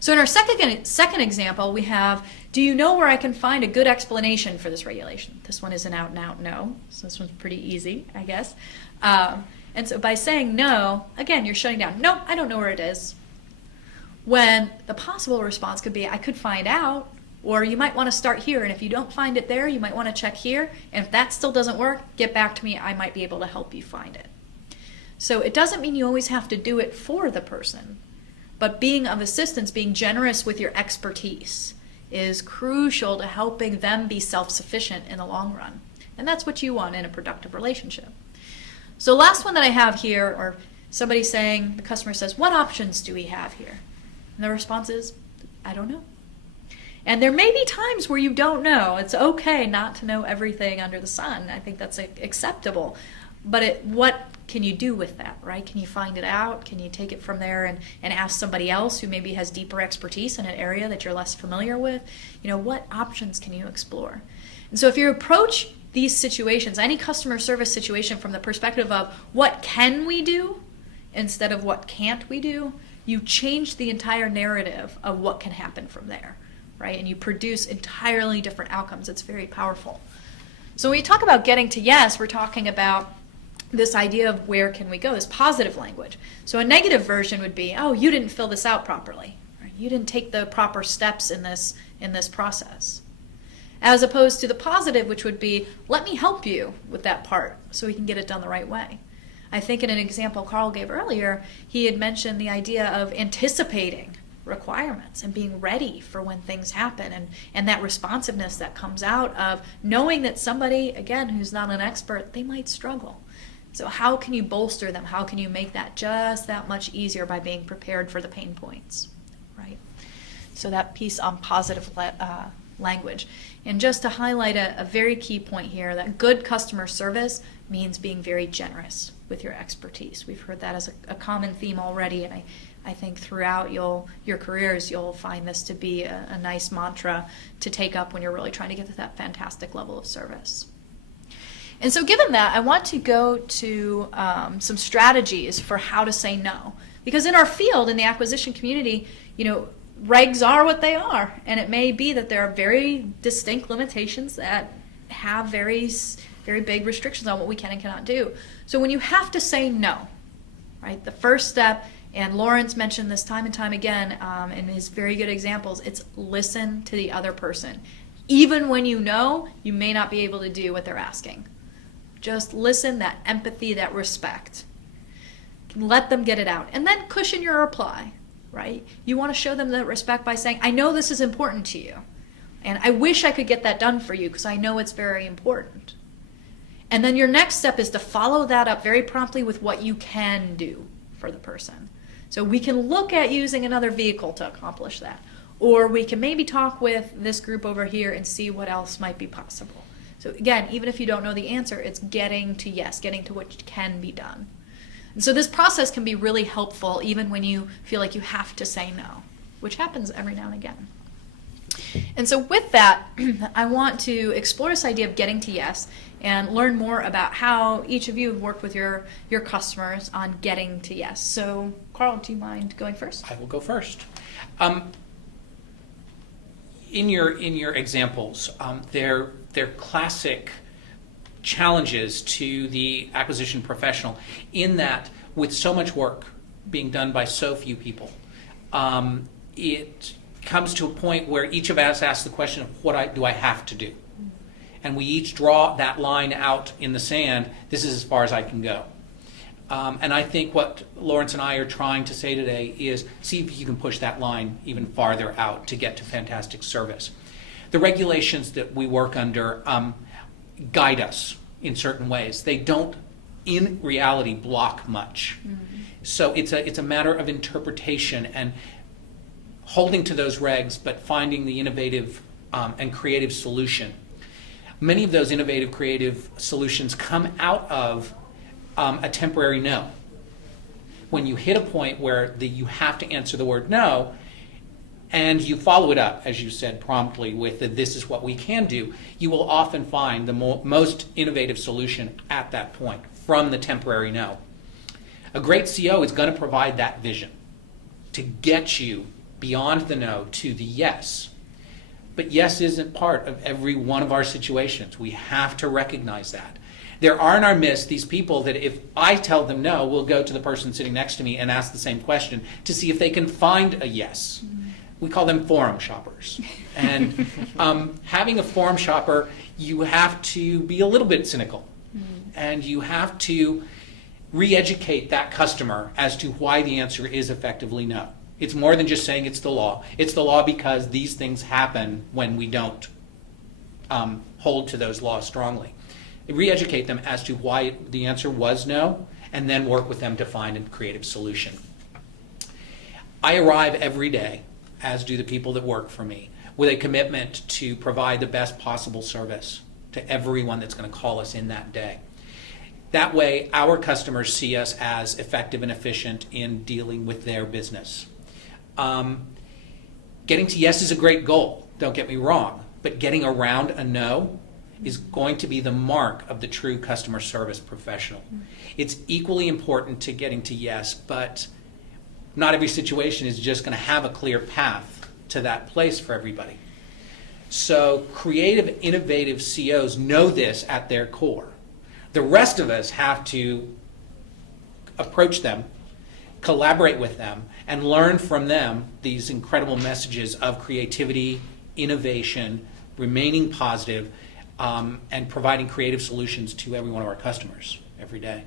So in our second example, we have, do you know where I can find a good explanation for this regulation? This one is an out and out no, so this one's pretty easy, I guess. And so by saying no, again, you're shutting down. Nope, I don't know where it is. When the possible response could be, I could find out, or you might want to start here, and if you don't find it there, you might want to check here, and if that still doesn't work, get back to me, I might be able to help you find it. So it doesn't mean you always have to do it for the person, but being of assistance, being generous with your expertise is crucial to helping them be self-sufficient in the long run. And that's what you want in a productive relationship. So last one that I have here, or somebody saying, the customer says, "What options do we have here?" And the response is, "I don't know." And there may be times where you don't know. It's okay not to know everything under the sun. I think that's acceptable. But what can you do with that, right? Can you find it out? Can you take it from there and ask somebody else who maybe has deeper expertise in an area that you're less familiar with? What options can you explore? And so if you approach these situations, any customer service situation, from the perspective of what can we do instead of what can't we do, you change the entire narrative of what can happen from there, right? And you produce entirely different outcomes. It's very powerful. So when we talk about getting to yes, we're talking about this idea of where can we go, this positive language. So a negative version would be, "Oh, you didn't fill this out properly. Right? You didn't take the proper steps in this process." As opposed to the positive, which would be, "Let me help you with that part so we can get it done the right way." I think in an example Carl gave earlier, he had mentioned the idea of anticipating requirements and being ready for when things happen, and that responsiveness that comes out of knowing that somebody, again, who's not an expert, they might struggle. So how can you bolster them? How can you make that just that much easier by being prepared for the pain points, right? So that piece on positive language. And just to highlight a very key point here, that good customer service means being very generous with your expertise. We've heard that as a common theme already, and I think throughout your careers you'll find this to be a nice mantra to take up when you're really trying to get to that fantastic level of service. And so given that, I want to go to some strategies for how to say no. Because in our field, in the acquisition community, regs are what they are. And it may be that there are very distinct limitations that have very, very big restrictions on what we can and cannot do. So when you have to say no, right, the first step, and Lawrence mentioned this time and time again in his very good examples, it's listen to the other person. Even when you know you may not be able to do what they're asking. Just listen, that empathy, that respect. Let them get it out. And then cushion your reply, right? You want to show them that respect by saying, I know this is important to you. And I wish I could get that done for you because I know it's very important. And then your next step is to follow that up very promptly with what you can do for the person. So we can look at using another vehicle to accomplish that. Or we can maybe talk with this group over here and see what else might be possible. So again, even if you don't know the answer, it's getting to yes, getting to what can be done. And so this process can be really helpful even when you feel like you have to say no, which happens every now and again. And so with that, I want to explore this idea of getting to yes and learn more about how each of you have worked with your customers on getting to yes. So Carl, do you mind going first? I will go first. In your examples, they're classic challenges to the acquisition professional in that with so much work being done by so few people, it comes to a point where each of us asks the question of what do I have to do? And we each draw that line out in the sand. This is as far as I can go. And I think what Lawrence and I are trying to say today is see if you can push that line even farther out to get to fantastic service. The regulations that we work under guide us in certain ways. They don't, in reality, block much. Mm-hmm. So it's a matter of interpretation and holding to those regs, but finding the innovative and creative solution. Many of those innovative, creative solutions come out of a temporary no. When you hit a point where you have to answer the word no, and you follow it up, as you said, promptly with this is what we can do, you will often find the most innovative solution at that point from the temporary no. A great CO is going to provide that vision to get you beyond the no to the yes. But yes isn't part of every one of our situations. We have to recognize that. There are in our midst these people that if I tell them no, will go to the person sitting next to me and ask the same question to see if they can find a yes. Mm-hmm. We call them forum shoppers. And having a forum shopper, you have to be a little bit cynical. Mm-hmm. And you have to re-educate that customer as to why the answer is effectively no. It's more than just saying it's the law. It's the law because these things happen when we don't hold to those laws strongly. Re-educate them as to why the answer was no, and then work with them to find a creative solution. I arrive every day, as do the people that work for me, with a commitment to provide the best possible service to everyone that's going to call us in that day. That way, our customers see us as effective and efficient in dealing with their business. Getting to yes is a great goal, don't get me wrong, but getting around a no is going to be the mark of the true customer service professional. Mm-hmm. It's equally important to getting to yes, but not every situation is just going to have a clear path to that place for everybody. So creative, innovative COs know this at their core. The rest of us have to approach them, collaborate with them, and learn from them these incredible messages of creativity, innovation, remaining positive, and providing creative solutions to every one of our customers every day.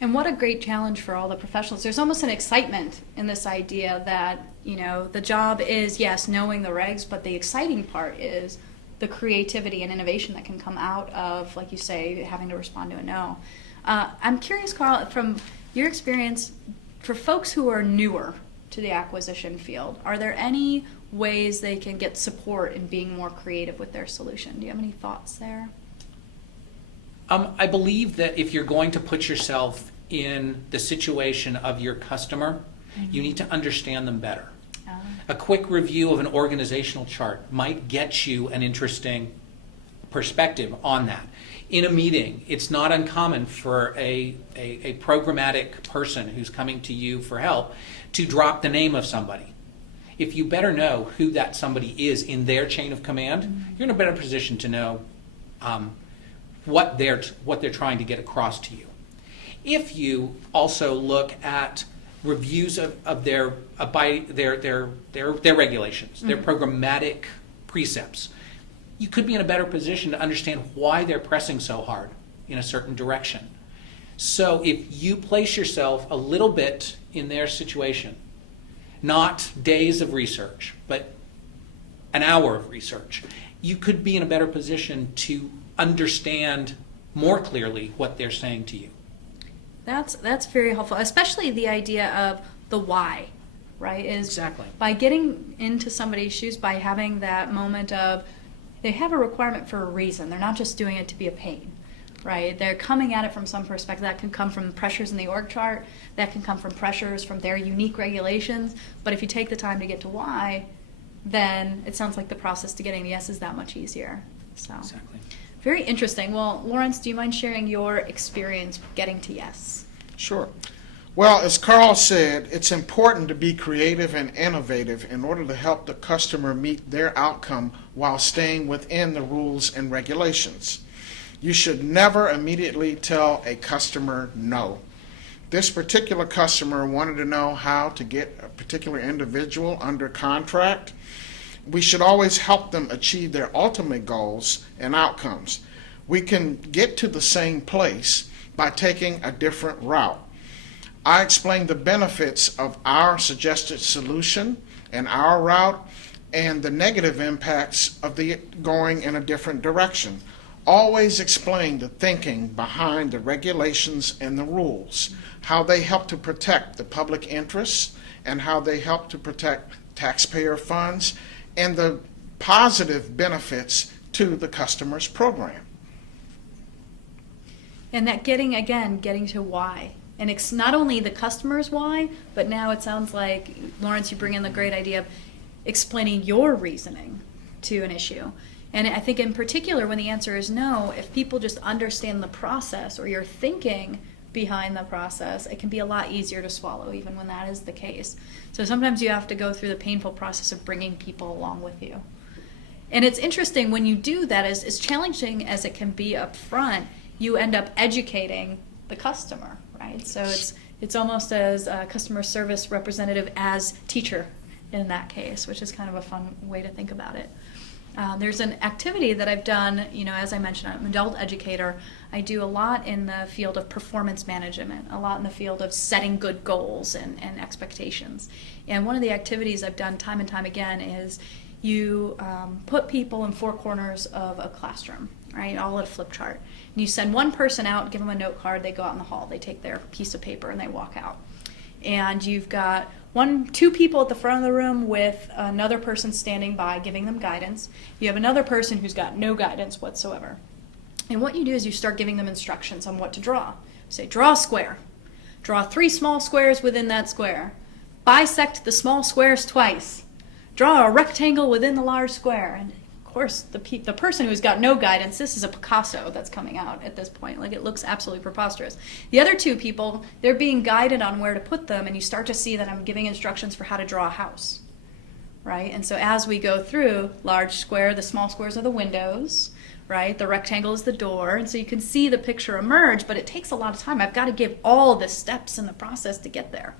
And what a great challenge for all the professionals. There's almost an excitement in this idea that, the job is, yes, knowing the regs, but the exciting part is the creativity and innovation that can come out of, like you say, having to respond to a no. I'm curious, Carl, from your experience, for folks who are newer to the acquisition field, are there any ways they can get support in being more creative with their solution? Do you have any thoughts there? I believe that if you're going to put yourself in the situation of your customer, you need to understand them better. A quick review of an organizational chart might get you an interesting perspective on that. In a meeting, it's not uncommon for a programmatic person who's coming to you for help to drop the name of somebody. If you better know who that somebody is in their chain of command, you're in a better position to know what they're trying to get across to you. If you also look at reviews of their regulations, their programmatic precepts, you could be in a better position to understand why they're pressing so hard in a certain direction. So if you place yourself a little bit in their situation, not days of research, but an hour of research, you could be in a better position to understand more clearly what they're saying to you. That's very helpful, especially the idea of the why, right? Exactly. By getting into somebody's shoes, by having that moment of they have a requirement for a reason. They're not just doing it to be a pain, right? They're coming at it from some perspective. That can come from pressures in the org chart. That can come from pressures from their unique regulations. But if you take the time to get to why, then it sounds like the process to getting the yes is that much easier. So. Exactly. Very interesting. Well, Lawrence, do you mind sharing your experience getting to yes? Sure. Well, as Carl said, it's important to be creative and innovative in order to help the customer meet their outcome while staying within the rules and regulations. You should never immediately tell a customer no. This particular customer wanted to know how to get a particular individual under contract. We should always help them achieve their ultimate goals and outcomes. We can get to the same place by taking a different route. I explained the benefits of our suggested solution and our route and the negative impacts of the going in a different direction. Always explain the thinking behind the regulations and the rules, how they help to protect the public interests and how they help to protect taxpayer funds and the positive benefits to the customer's program. And that getting to why. And it's not only the customer's why, but now it sounds like, Lawrence, you bring in the great idea of explaining your reasoning to an issue. And I think in particular when the answer is no, if people just understand the process or your thinking behind the process, it can be a lot easier to swallow even when that is the case. So sometimes you have to go through the painful process of bringing people along with you. And it's interesting when you do that, as challenging as it can be up front, you end up educating the customer, right? So it's almost as a customer service representative as teacher in that case, which is kind of a fun way to think about it. There's an activity that I've done, as I mentioned, I'm an adult educator. I do a lot in the field of performance management, a lot in the field of setting good goals and expectations. And one of the activities I've done time and time again is you put people in four corners of a classroom, right, all at a flip chart. And you send one person out, give them a note card, they go out in the hall, they take their piece of paper and they walk out. And you've got two people at the front of the room with another person standing by giving them guidance. You have another person who's got no guidance whatsoever. And what you do is you start giving them instructions on what to draw. Say, draw a square. Draw 3 small squares within that square. Bisect the small squares twice. Draw a rectangle within the large square. And of course, the person who's got no guidance, this is a Picasso that's coming out at this point. Like, it looks absolutely preposterous. The other 2 people, they're being guided on where to put them, and you start to see that I'm giving instructions for how to draw a house, right? And so as we go through, large square, the small squares are the windows, right? The rectangle is the door, and so you can see the picture emerge, but it takes a lot of time. I've got to give all the steps in the process to get there.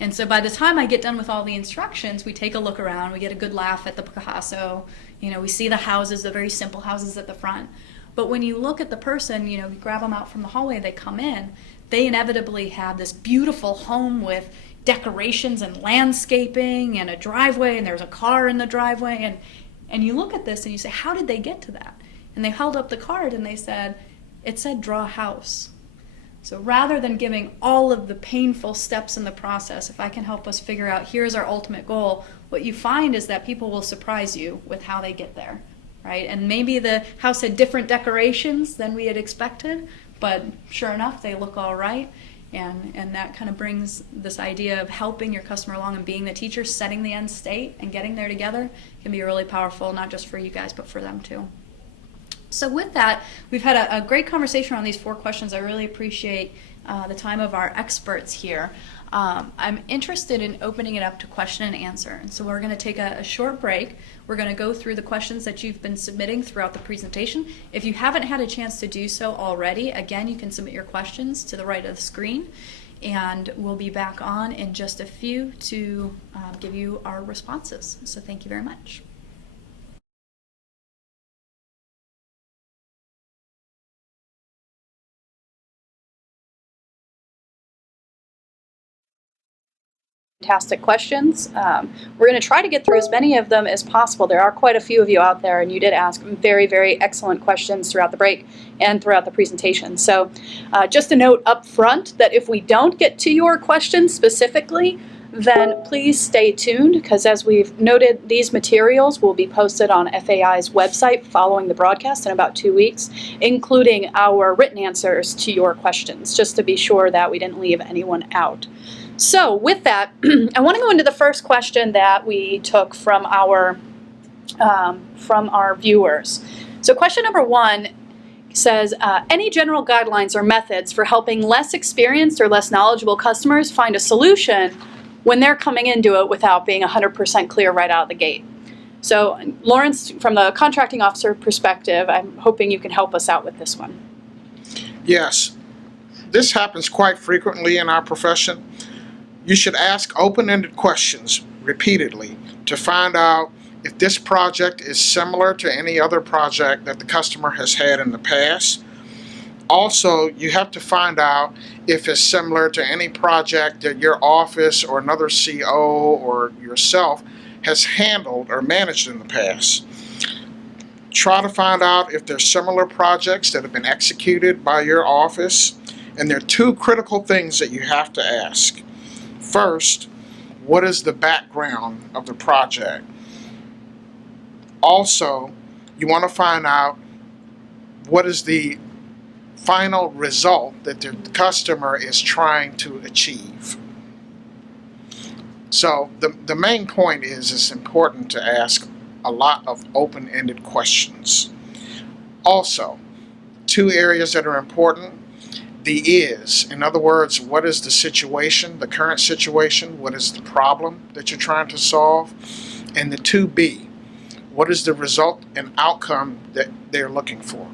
And so by the time I get done with all the instructions, we take a look around, we get a good laugh at the Picasso, we see the houses, the very simple houses at the front. But when you look at the person, you grab them out from the hallway, they come in, they inevitably have this beautiful home with decorations and landscaping and a driveway, and there's a car in the driveway, and you look at this and you say, how did they get to that? And they held up the card and they said, it said draw a house. So rather than giving all of the painful steps in the process, if I can help us figure out here's our ultimate goal, what you find is that people will surprise you with how they get there, right? And maybe the house had different decorations than we had expected, but sure enough, they look all right. And that kind of brings this idea of helping your customer along and being the teacher, setting the end state and getting there together can be really powerful, not just for you guys, but for them too. So with that, we've had a great conversation on these 4 questions. I really appreciate the time of our experts here. I'm interested in opening it up to question and answer. And so we're going to take a short break. We're going to go through the questions that you've been submitting throughout the presentation. If you haven't had a chance to do so already, again, you can submit your questions to the right of the screen. And we'll be back on in just a few to give you our responses. So thank you very much. Fantastic questions. We're going to try to get through as many of them as possible. There are quite a few of you out there, and you did ask very, very excellent questions throughout the break and throughout the presentation. So just a note up front that if we don't get to your questions specifically, then please stay tuned, because as we've noted, these materials will be posted on FAI's website following the broadcast in about 2 weeks, including our written answers to your questions, just to be sure that we didn't leave anyone out. So with that, I want to go into the first question that we took from our viewers. So question number 1 says, any general guidelines or methods for helping less experienced or less knowledgeable customers find a solution when they're coming into it without being 100% clear right out of the gate? So Lawrence, from the contracting officer perspective, I'm hoping you can help us out with this one. Yes, this happens quite frequently in our profession. You should ask open-ended questions repeatedly to find out if this project is similar to any other project that the customer has had in the past. Also, you have to find out if it's similar to any project that your office or another CO or yourself has handled or managed in the past. Try to find out if there's similar projects that have been executed by your office. And there are 2 critical things that you have to ask. First, what is the background of the project? Also, you want to find out what is the final result that the customer is trying to achieve. So the main point is it's important to ask a lot of open-ended questions. Also, 2 areas that are important. The is, in other words, what is the situation, the current situation, what is the problem that you're trying to solve, and the 2B, what is the result and outcome that they're looking for.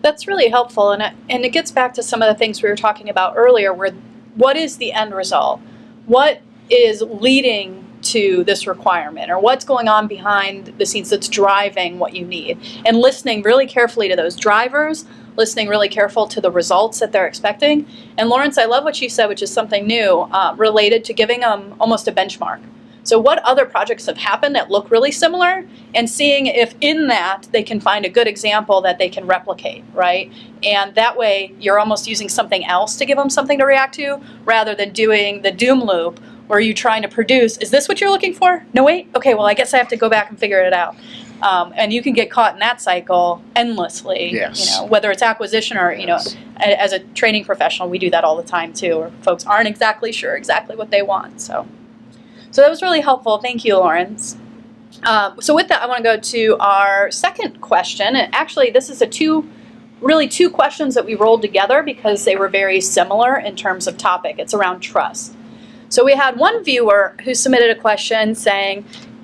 That's really helpful, and it gets back to some of the things we were talking about earlier, where what is the end result? What is leading to this requirement, or what's going on behind the scenes that's driving what you need? And listening really carefully to those drivers, listening really careful to the results that they're expecting. And Lawrence, I love what you said, which is something new, related to giving them almost a benchmark. So what other projects have happened that look really similar, and seeing if in that they can find a good example that they can replicate, right? And that way you're almost using something else to give them something to react to, rather than doing the doom loop where you're trying to produce, is this what you're looking for? No, wait, okay, well, I guess I have to go back and figure it out. And you can get caught in that cycle endlessly. Yes. You know, whether it's acquisition or, you know, as a training professional, we do that all the time too, where folks aren't exactly sure exactly what they want. So that was really helpful. Thank you, Lawrence. So with that, I want to go to our second question. And actually, this is two questions that we rolled together because they were very similar in terms of topic. It's around trust. So we had one viewer who submitted a question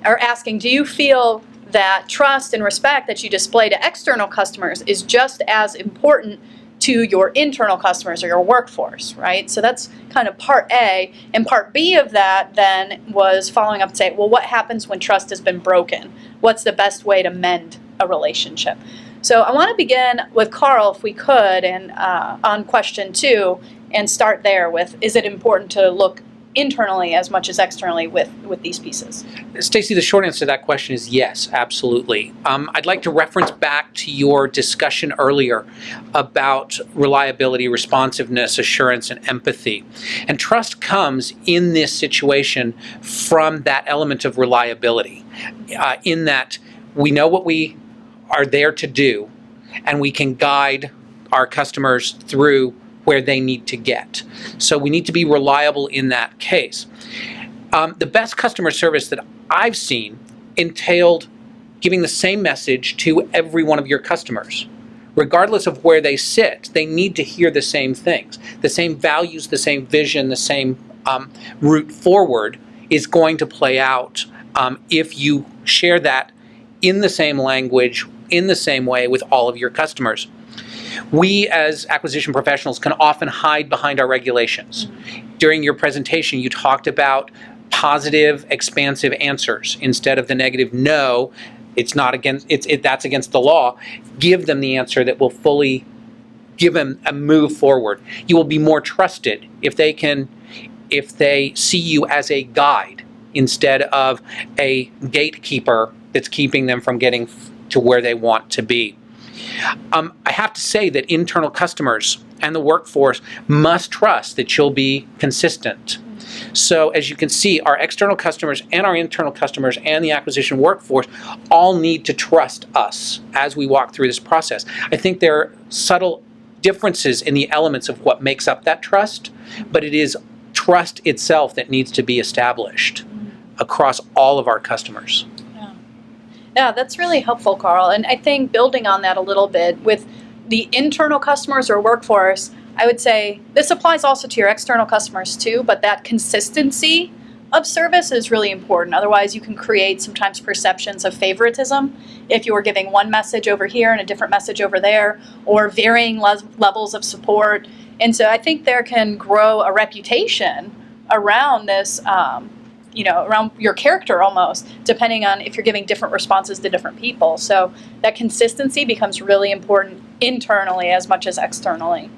asking, do you feel that trust and respect that you display to external customers is just as important to your internal customers or your workforce, right? So that's kind of part A. And part B of that then was following up and saying, well, what happens when trust has been broken? What's the best way to mend a relationship? So I want to begin with Carl, if we could, and on question 2, and start there with, is it important to look internally as much as externally with these pieces? Stacy, the short answer to that question is yes, absolutely. I'd like to reference back to your discussion earlier about reliability, responsiveness, assurance, and empathy. And trust comes in this situation from that element of reliability, in that we know what we are there to do, and we can guide our customers through where they need to get. So we need to be reliable in that case. The best customer service that I've seen entailed giving the same message to every one of your customers. Regardless of where they sit, they need to hear the same things. The same values, the same vision, the same route forward is going to play out if you share that in the same language, in the same way with all of your customers. We as acquisition professionals can often hide behind our regulations. During your presentation, you talked about positive, expansive answers instead of the negative no. It's not against. That's against the law. Give them the answer that will fully give them a move forward. You will be more trusted if they see you as a guide instead of a gatekeeper that's keeping them from getting to where they want to be. I have to say that internal customers and the workforce must trust that you'll be consistent. So as you can see, our external customers and our internal customers and the acquisition workforce all need to trust us as we walk through this process. I think there are subtle differences in the elements of what makes up that trust, but it is trust itself that needs to be established across all of our customers. Yeah, that's really helpful, Carl. And I think building on that a little bit with the internal customers or workforce, I would say this applies also to your external customers too, but that consistency of service is really important. Otherwise, you can create sometimes perceptions of favoritism if you were giving one message over here and a different message over there, or varying levels of support. And so I think there can grow a reputation around this, around your character almost, depending on if you're giving different responses to different people. So that consistency becomes really important internally as much as externally.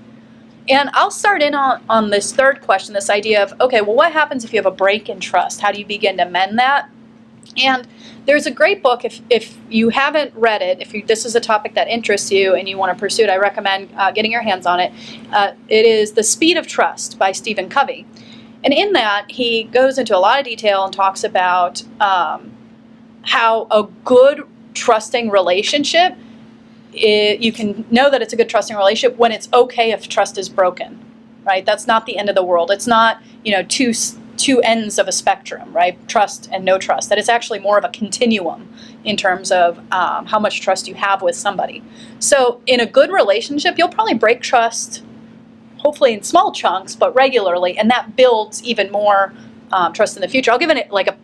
And I'll start in on this third question, this idea of, okay, well, what happens if you have a break in trust? How do you begin to mend that? And there's a great book, if you haven't read it, this is a topic that interests you and you want to pursue it, I recommend getting your hands on it. It is The Speed of Trust by Stephen Covey. And in that, he goes into a lot of detail and talks about how a good trusting relationship, you can know that it's a good trusting relationship when it's okay if trust is broken, right? That's not the end of the world. It's not, two ends of a spectrum, right? Trust and no trust. That it's actually more of a continuum in terms of how much trust you have with somebody. So in a good relationship, you'll probably break trust, hopefully in small chunks, but regularly, and that builds even more trust in the future. I'll give it like a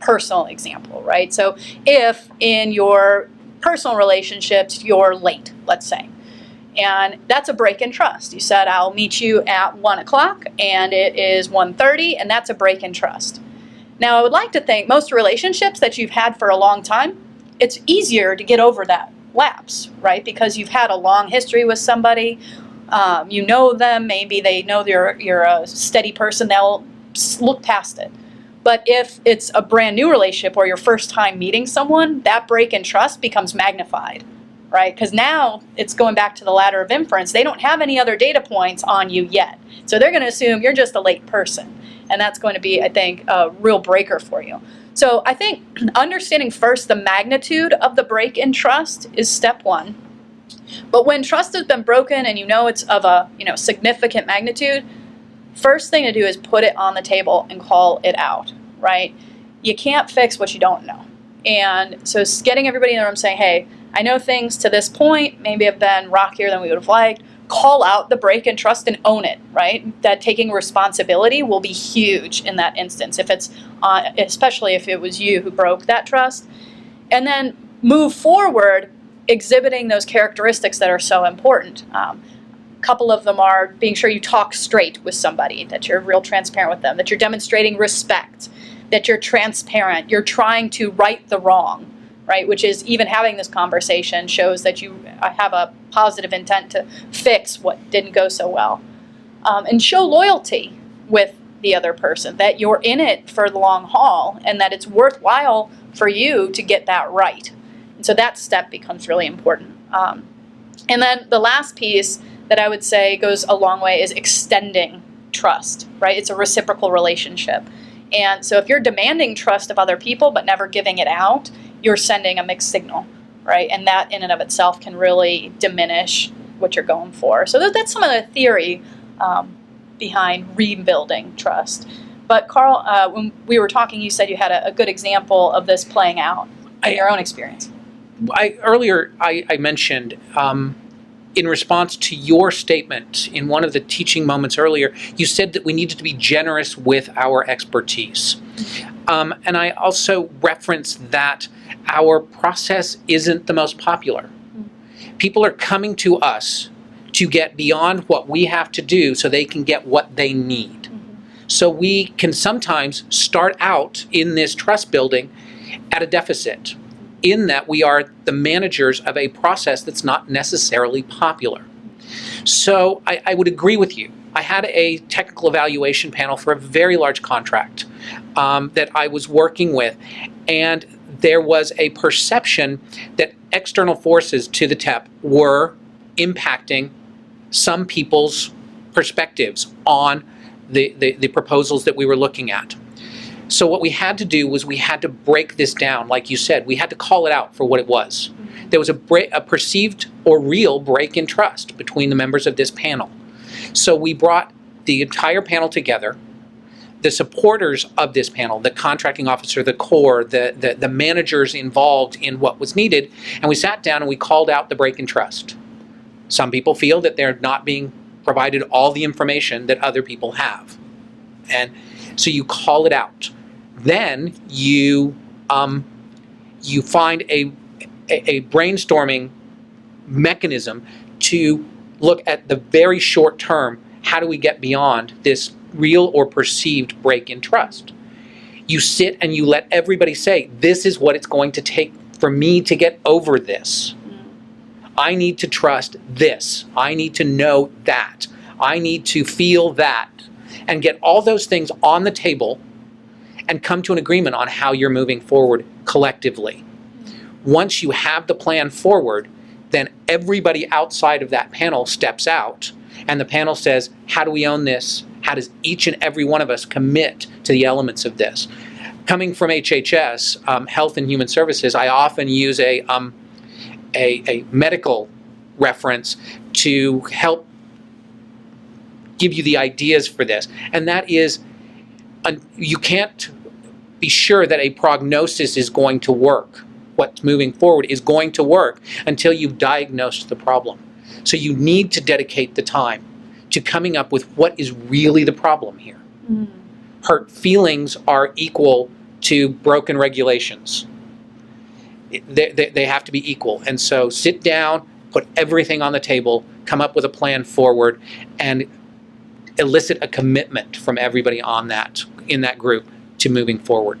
personal example, right? So if in your personal relationships you're late, let's say, and that's a break in trust. You said, I'll meet you at 1 o'clock, and it is 1:30, and that's a break in trust. Now, I would like to think most relationships that you've had for a long time, it's easier to get over that lapse, right? Because you've had a long history with somebody. You know them, maybe they know you're a steady person, they'll look past it. But if it's a brand new relationship or your first time meeting someone, that break in trust becomes magnified, right? Because now it's going back to the ladder of inference. They don't have any other data points on you yet. So they're going to assume you're just a late person. And that's going to be, I think, a real breaker for you. So I think understanding first the magnitude of the break in trust is step one. But when trust has been broken and you know it's of a significant magnitude, first thing to do is put it on the table and call it out, right? You can't fix what you don't know. And so getting everybody in the room saying, hey, I know things to this point maybe have been rockier than we would have liked. Call out the break in trust and own it, right? That taking responsibility will be huge in that instance, if it's especially if it was you who broke that trust. And then move forward exhibiting those characteristics that are so important. A couple of them are being sure you talk straight with somebody, that you're real transparent with them, that you're demonstrating respect, that you're transparent, you're trying to right the wrong, right? Which is even having this conversation shows that you have a positive intent to fix what didn't go so well. And show loyalty with the other person, that you're in it for the long haul and that it's worthwhile for you to get that right. And so that step becomes really important. And then the last piece that I would say goes a long way is extending trust, right? It's a reciprocal relationship. And so if you're demanding trust of other people but never giving it out, you're sending a mixed signal, right? And that in and of itself can really diminish what you're going for. So that's some of the theory behind rebuilding trust. But Carl, when we were talking, you said you had a good example of this playing out in your own experience. Earlier I mentioned, in response to your statement in one of the teaching moments earlier, you said that we needed to be generous with our expertise. And I also referenced that our process isn't the most popular. People are coming to us to get beyond what we have to do so they can get what they need. So we can sometimes start out in this trust building at a deficit, in that we are the managers of a process that's not necessarily popular. So I would agree with you. I had a technical evaluation panel for a very large contract that I was working with, and there was a perception that external forces to the TEP were impacting some people's perspectives on the proposals that we were looking at. So what we had to do was we had to break this down. Like you said, we had to call it out for what it was. There was a perceived or real break in trust between the members of this panel. So we brought the entire panel together, the supporters of this panel, the contracting officer, the core, the managers involved in what was needed, and we sat down and we called out the break in trust. Some people feel that they're not being provided all the information that other people have. And so you call it out. Then you find a brainstorming mechanism to look at the very short term. How do we get beyond this real or perceived break in trust? You sit and you let everybody say, this is what it's going to take for me to get over this. I need to trust this. I need to know that. I need to feel that. And get all those things on the table and come to an agreement on how you're moving forward collectively. Once you have the plan forward, then everybody outside of that panel steps out, and the panel says, how do we own this? How does each and every one of us commit to the elements of this? Coming from HHS, Health and Human Services, I often use a medical reference to help give you the ideas for this. And that is, you can't be sure that a prognosis is going to work. What's moving forward is going to work until you've diagnosed the problem. So you need to dedicate the time to coming up with what is really the problem here. Hurt feelings are equal to broken regulations. They have to be equal. And so sit down, put everything on the table, come up with a plan forward, and elicit a commitment from everybody on that, in that group, to moving forward.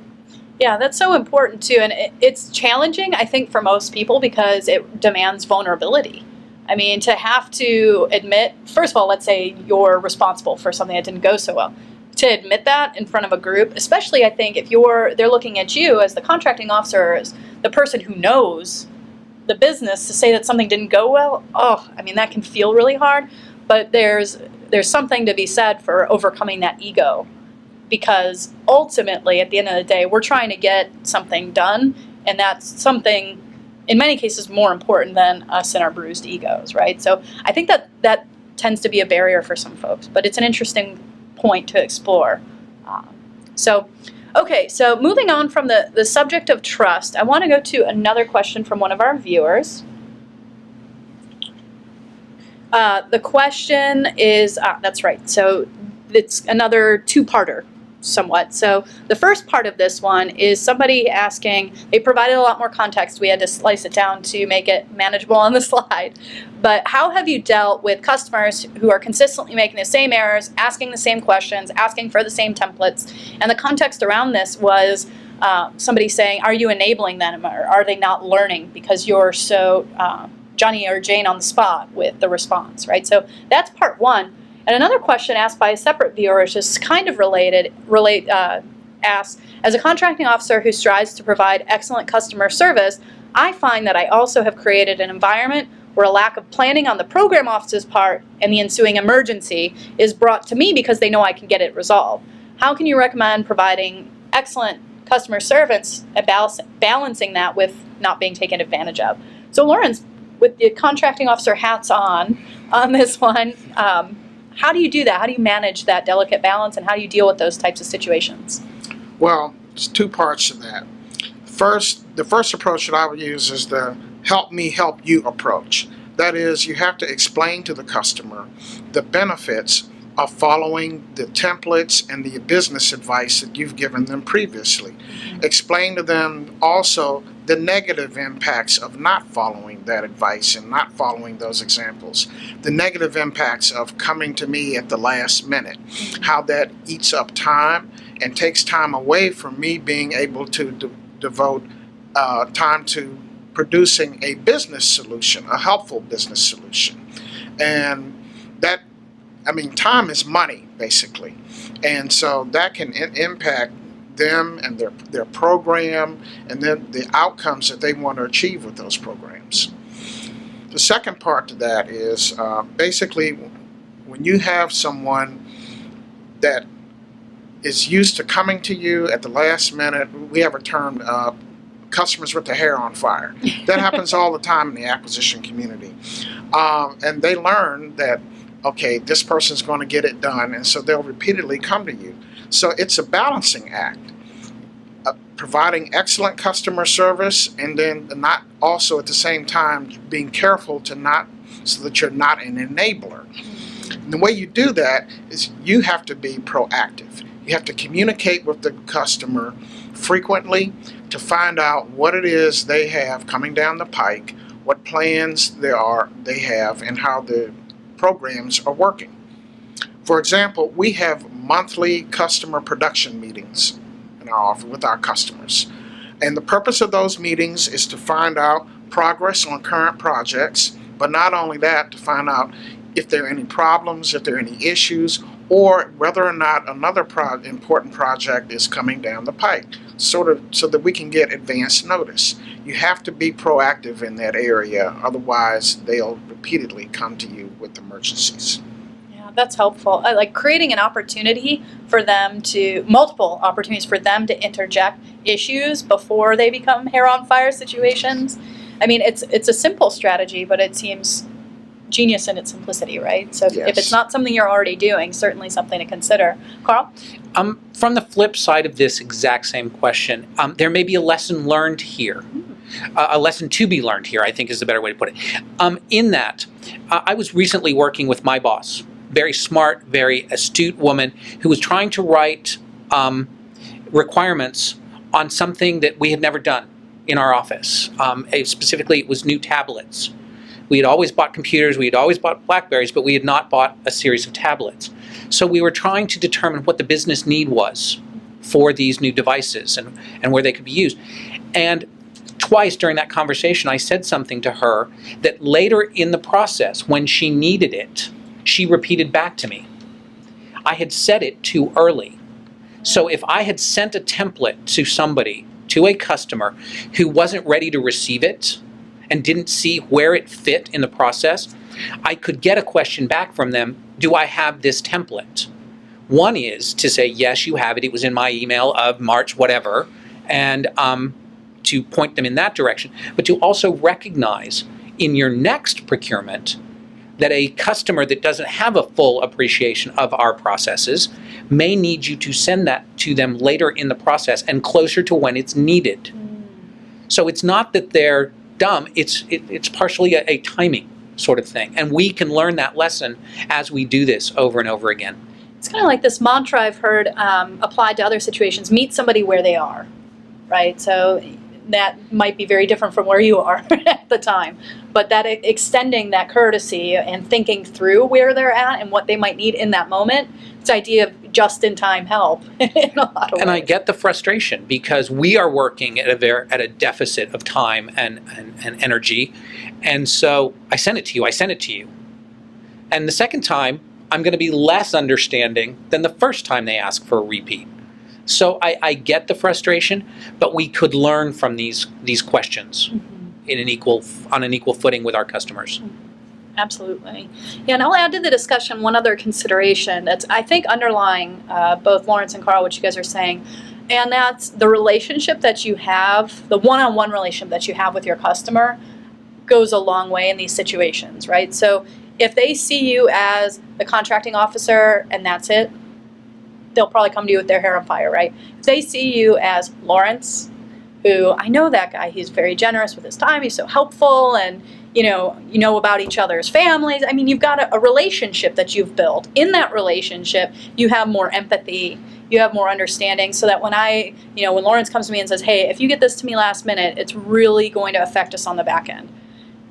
Yeah, that's so important too. And it's challenging, I think, for most people because it demands vulnerability. I mean, to have to admit, first of all, let's say you're responsible for something that didn't go so well. To admit that in front of a group, especially I think if they're looking at you as the contracting officer, as the person who knows the business, to say that something didn't go well, I mean, that can feel really hard. But there's something to be said for overcoming that ego. Because ultimately, at the end of the day, we're trying to get something done, and that's something, in many cases, more important than us and our bruised egos, right? So I think that tends to be a barrier for some folks, but it's an interesting point to explore. So moving on from the subject of trust, I want to go to another question from one of our viewers. The question is, that's right, so it's another two-parter. Somewhat. So the first part of this one is somebody asking, they provided a lot more context. We had to slice it down to make it manageable on the slide. But how have you dealt with customers who are consistently making the same errors, asking the same questions, asking for the same templates? And the context around this was somebody saying, are you enabling them, or are they not learning because you're so Johnny or Jane on the spot with the response, right? So that's part one. And another question asked by a separate viewer is just kind of asks, as a contracting officer who strives to provide excellent customer service, I find that I also have created an environment where a lack of planning on the program office's part and the ensuing emergency is brought to me because they know I can get it resolved. How can you recommend providing excellent customer service and balancing that with not being taken advantage of? So Lawrence, with the contracting officer hats on this one, how do you do that? How do you manage that delicate balance, and how do you deal with those types of situations? Well, there's two parts to that. The first approach that I would use is the help me help you approach. That is, you have to explain to the customer the benefits of following the templates and the business advice that you've given them previously. Explain to them also the negative impacts of not following that advice and not following those examples. The negative impacts of coming to me at the last minute, how that eats up time and takes time away from me being able to devote time to producing a business solution, a helpful business solution. And that, time is money, basically. And so that can impact them and their program and then the outcomes that they want to achieve with those programs. The second part to that is basically when you have someone that is used to coming to you at the last minute, we have a term, customers with their hair on fire. That happens all the time in the acquisition community. And they learn that, okay, this person's going to get it done, and so they'll repeatedly come to you. So it's a balancing act, providing excellent customer service and then not also at the same time being careful so that you're not an enabler. And the way you do that is you have to be proactive. You have to communicate with the customer frequently to find out what it is they have coming down the pike, what plans they have, and how the programs are working. For example, we have monthly customer production meetings in our office with our customers. And the purpose of those meetings is to find out progress on current projects, but not only that, to find out if there are any problems, if there are any issues, or whether or not another important project is coming down the pike, so that we can get advance notice. You have to be proactive in that area, otherwise they'll repeatedly come to you with emergencies. Yeah, that's helpful. Like creating an opportunity for them multiple opportunities for them to interject issues before they become hair on fire situations. It's a simple strategy, but it seems genius in its simplicity, right? So Yes. If it's not something you're already doing, certainly something to consider. Carl? From the flip side of this exact same question, there may be a lesson learned here. A lesson to be learned here, I think is the better way to put it. In that, I was recently working with my boss, very smart, very astute woman, who was trying to write requirements on something that we had never done in our office. Specifically, it was new tablets. We had always bought computers, we had always bought Blackberries, but we had not bought a series of tablets. So we were trying to determine what the business need was for these new devices and where they could be used. And twice during that conversation, I said something to her that later in the process, when she needed it, she repeated back to me. I had said it too early. So if I had sent a template to somebody, to a customer, who wasn't ready to receive it, and didn't see where it fit in the process, I could get a question back from them, do I have this template? One is to say, yes, you have it, it was in my email of March whatever, and to point them in that direction, but to also recognize in your next procurement that a customer that doesn't have a full appreciation of our processes may need you to send that to them later in the process and closer to when it's needed. So it's not that they're dumb, it's partially a timing sort of thing. And we can learn that lesson as we do this over and over again. It's kind of like this mantra I've heard applied to other situations: meet somebody where they are, right? So that might be very different from where you are at the time. But that extending that courtesy and thinking through where they're at and what they might need in that moment, this idea of just-in-time help in a lot of ways. And I get the frustration because we are working at a deficit of time and energy. And so I sent it to you. And the second time, I'm going to be less understanding than the first time they ask for a repeat. So I get the frustration, but we could learn from these questions on an equal footing with our customers. Absolutely. Yeah, and I'll add to the discussion one other consideration that's, I think, underlying both Lawrence and Carl, what you guys are saying, and that's the relationship that you have, the one-on-one relationship that you have with your customer goes a long way in these situations, right? So if they see you as the contracting officer and that's it, they'll probably come to you with their hair on fire, right? If they see you as Lawrence, who, I know that guy, he's very generous with his time, he's so helpful, and you know about each other's families. I mean, you've got a relationship that you've built. In that relationship, you have more empathy, you have more understanding, so that when when Lawrence comes to me and says, hey, if you get this to me last minute, it's really going to affect us on the back end.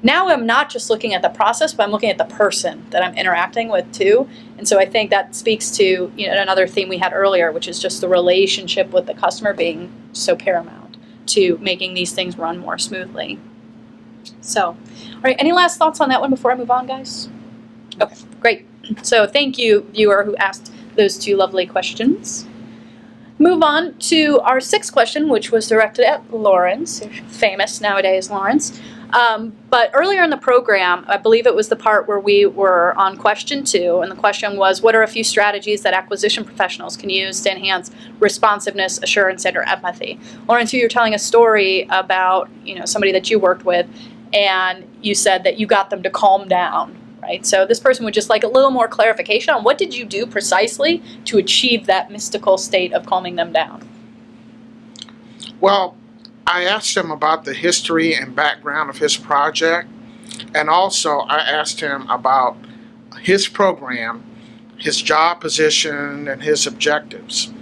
Now I'm not just looking at the process, but I'm looking at the person that I'm interacting with too. And so I think that speaks to another theme we had earlier, which is just the relationship with the customer being so paramount to making these things run more smoothly. So, all right, any last thoughts on that one before I move on, guys? Okay, great. So thank you, viewer, who asked those two lovely questions. Move on to our sixth question, which was directed at Lawrence, famous nowadays Lawrence. But earlier in the program, I believe it was the part where we were on question 2, and the question was, what are a few strategies that acquisition professionals can use to enhance responsiveness, assurance, and or empathy? Lawrence, you were telling a story about somebody that you worked with, and you said that you got them to calm down, right? So this person would just like a little more clarification on what did you do precisely to achieve that mystical state of calming them down? Well, I asked him about the history and background of his project, and also I asked him about his program, his job position, and his objectives.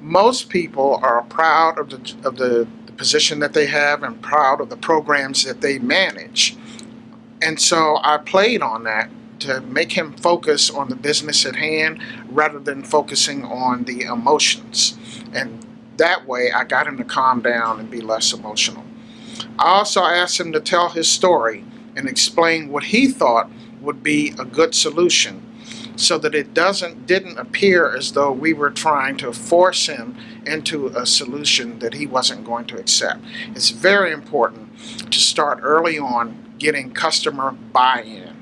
Most people are proud of the position that they have and proud of the programs that they manage. And so I played on that to make him focus on the business at hand rather than focusing on the emotions. And that way, I got him to calm down and be less emotional. I also asked him to tell his story and explain what he thought would be a good solution so that it didn't appear as though we were trying to force him into a solution that he wasn't going to accept. It's very important to start early on getting customer buy-in.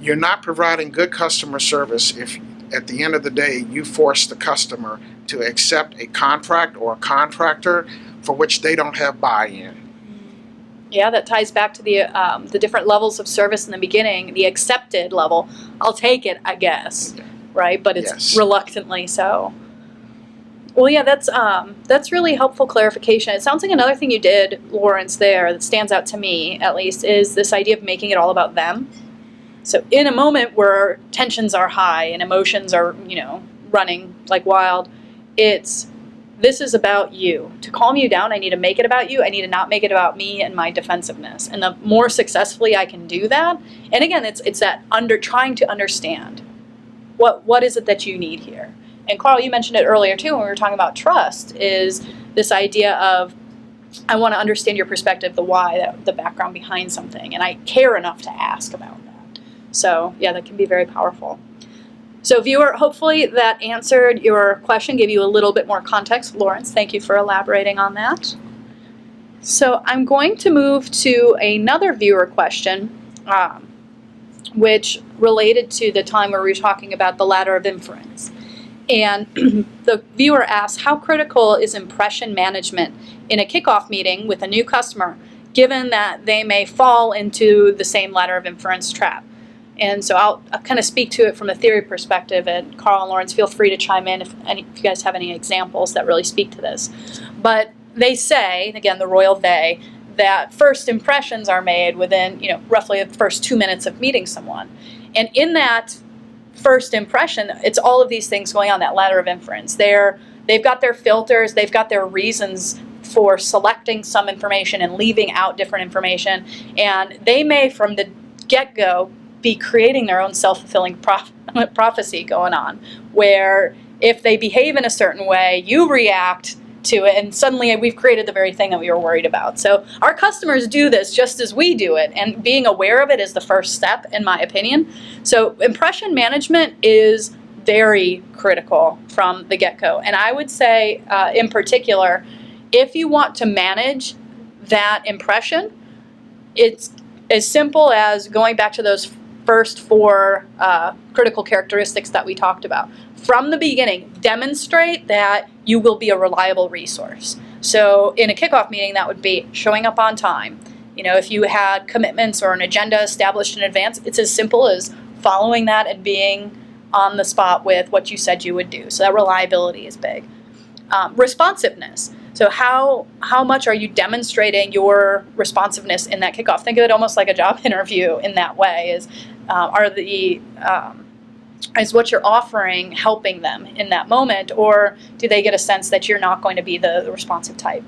You're not providing good customer service if at the end of the day you force the customer to accept a contract or a contractor for which they don't have buy-in. Yeah, that ties back to the different levels of service in the beginning. The accepted level, I'll take it, I guess, right? But it's reluctantly so. Well, yeah, that's really helpful clarification. It sounds like another thing you did, Lawrence, there that stands out to me, at least, is this idea of making it all about them. So in a moment where tensions are high and emotions are, running like wild, this is about you. To calm you down, I need to make it about you. I need to not make it about me and my defensiveness. And the more successfully I can do that, and again, it's that trying to understand what is it that you need here. And Carl, you mentioned it earlier too when we were talking about trust, is this idea of I want to understand your perspective, the why, the background behind something, and I care enough to ask about that. So yeah, that can be very powerful. So viewer, hopefully that answered your question, gave you a little bit more context. Lawrence, thank you for elaborating on that. So I'm going to move to another viewer question, which related to the time where we were talking about the ladder of inference. And the viewer asks, how critical is impression management in a kickoff meeting with a new customer, given that they may fall into the same ladder of inference trap? And so I'll kind of speak to it from a theory perspective, and Carl and Lawrence, feel free to chime in if you guys have any examples that really speak to this. But they say, again, the royal they, that first impressions are made within, roughly the first 2 minutes of meeting someone. And in that first impression, it's all of these things going on, that ladder of inference. They've got their filters, they've got their reasons for selecting some information and leaving out different information. And they may, from the get-go, be creating their own self-fulfilling prophecy going on, where if they behave in a certain way, you react to it, and suddenly we've created the very thing that we were worried about. So our customers do this just as we do it, and being aware of it is the first step, in my opinion. So impression management is very critical from the get-go. And I would say, in particular, if you want to manage that impression, it's as simple as going back to those first 4 critical characteristics that we talked about. From the beginning, demonstrate that you will be a reliable resource. So in a kickoff meeting, that would be showing up on time. If you had commitments or an agenda established in advance, it's as simple as following that and being on the spot with what you said you would do. So that reliability is big. Responsiveness. So how much are you demonstrating your responsiveness in that kickoff? Think of it almost like a job interview in that way. Is what you're offering helping them in that moment, or do they get a sense that you're not going to be the responsive type?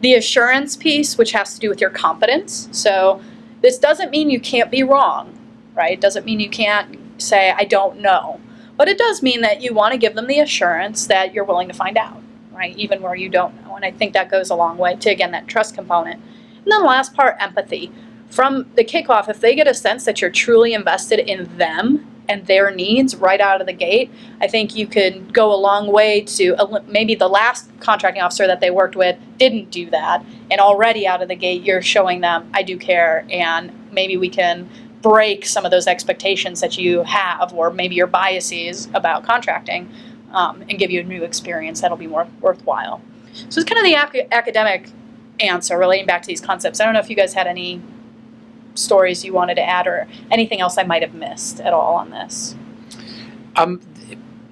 The assurance piece, which has to do with your competence. So this doesn't mean you can't be wrong, right? It doesn't mean you can't say, I don't know. But it does mean that you want to give them the assurance that you're willing to find out, right? Even where you don't know. And I think that goes a long way to, again, that trust component. And then the last part, empathy. From the kickoff, if they get a sense that you're truly invested in them and their needs right out of the gate, I think you could go a long way to maybe the last contracting officer that they worked with didn't do that, and already out of the gate you're showing them, I do care, and maybe we can break some of those expectations that you have, or maybe your biases about contracting, and give you a new experience that'll be more worthwhile. So it's kind of the academic answer relating back to these concepts. I don't know if you guys had any stories you wanted to add, or anything else I might have missed at all on this.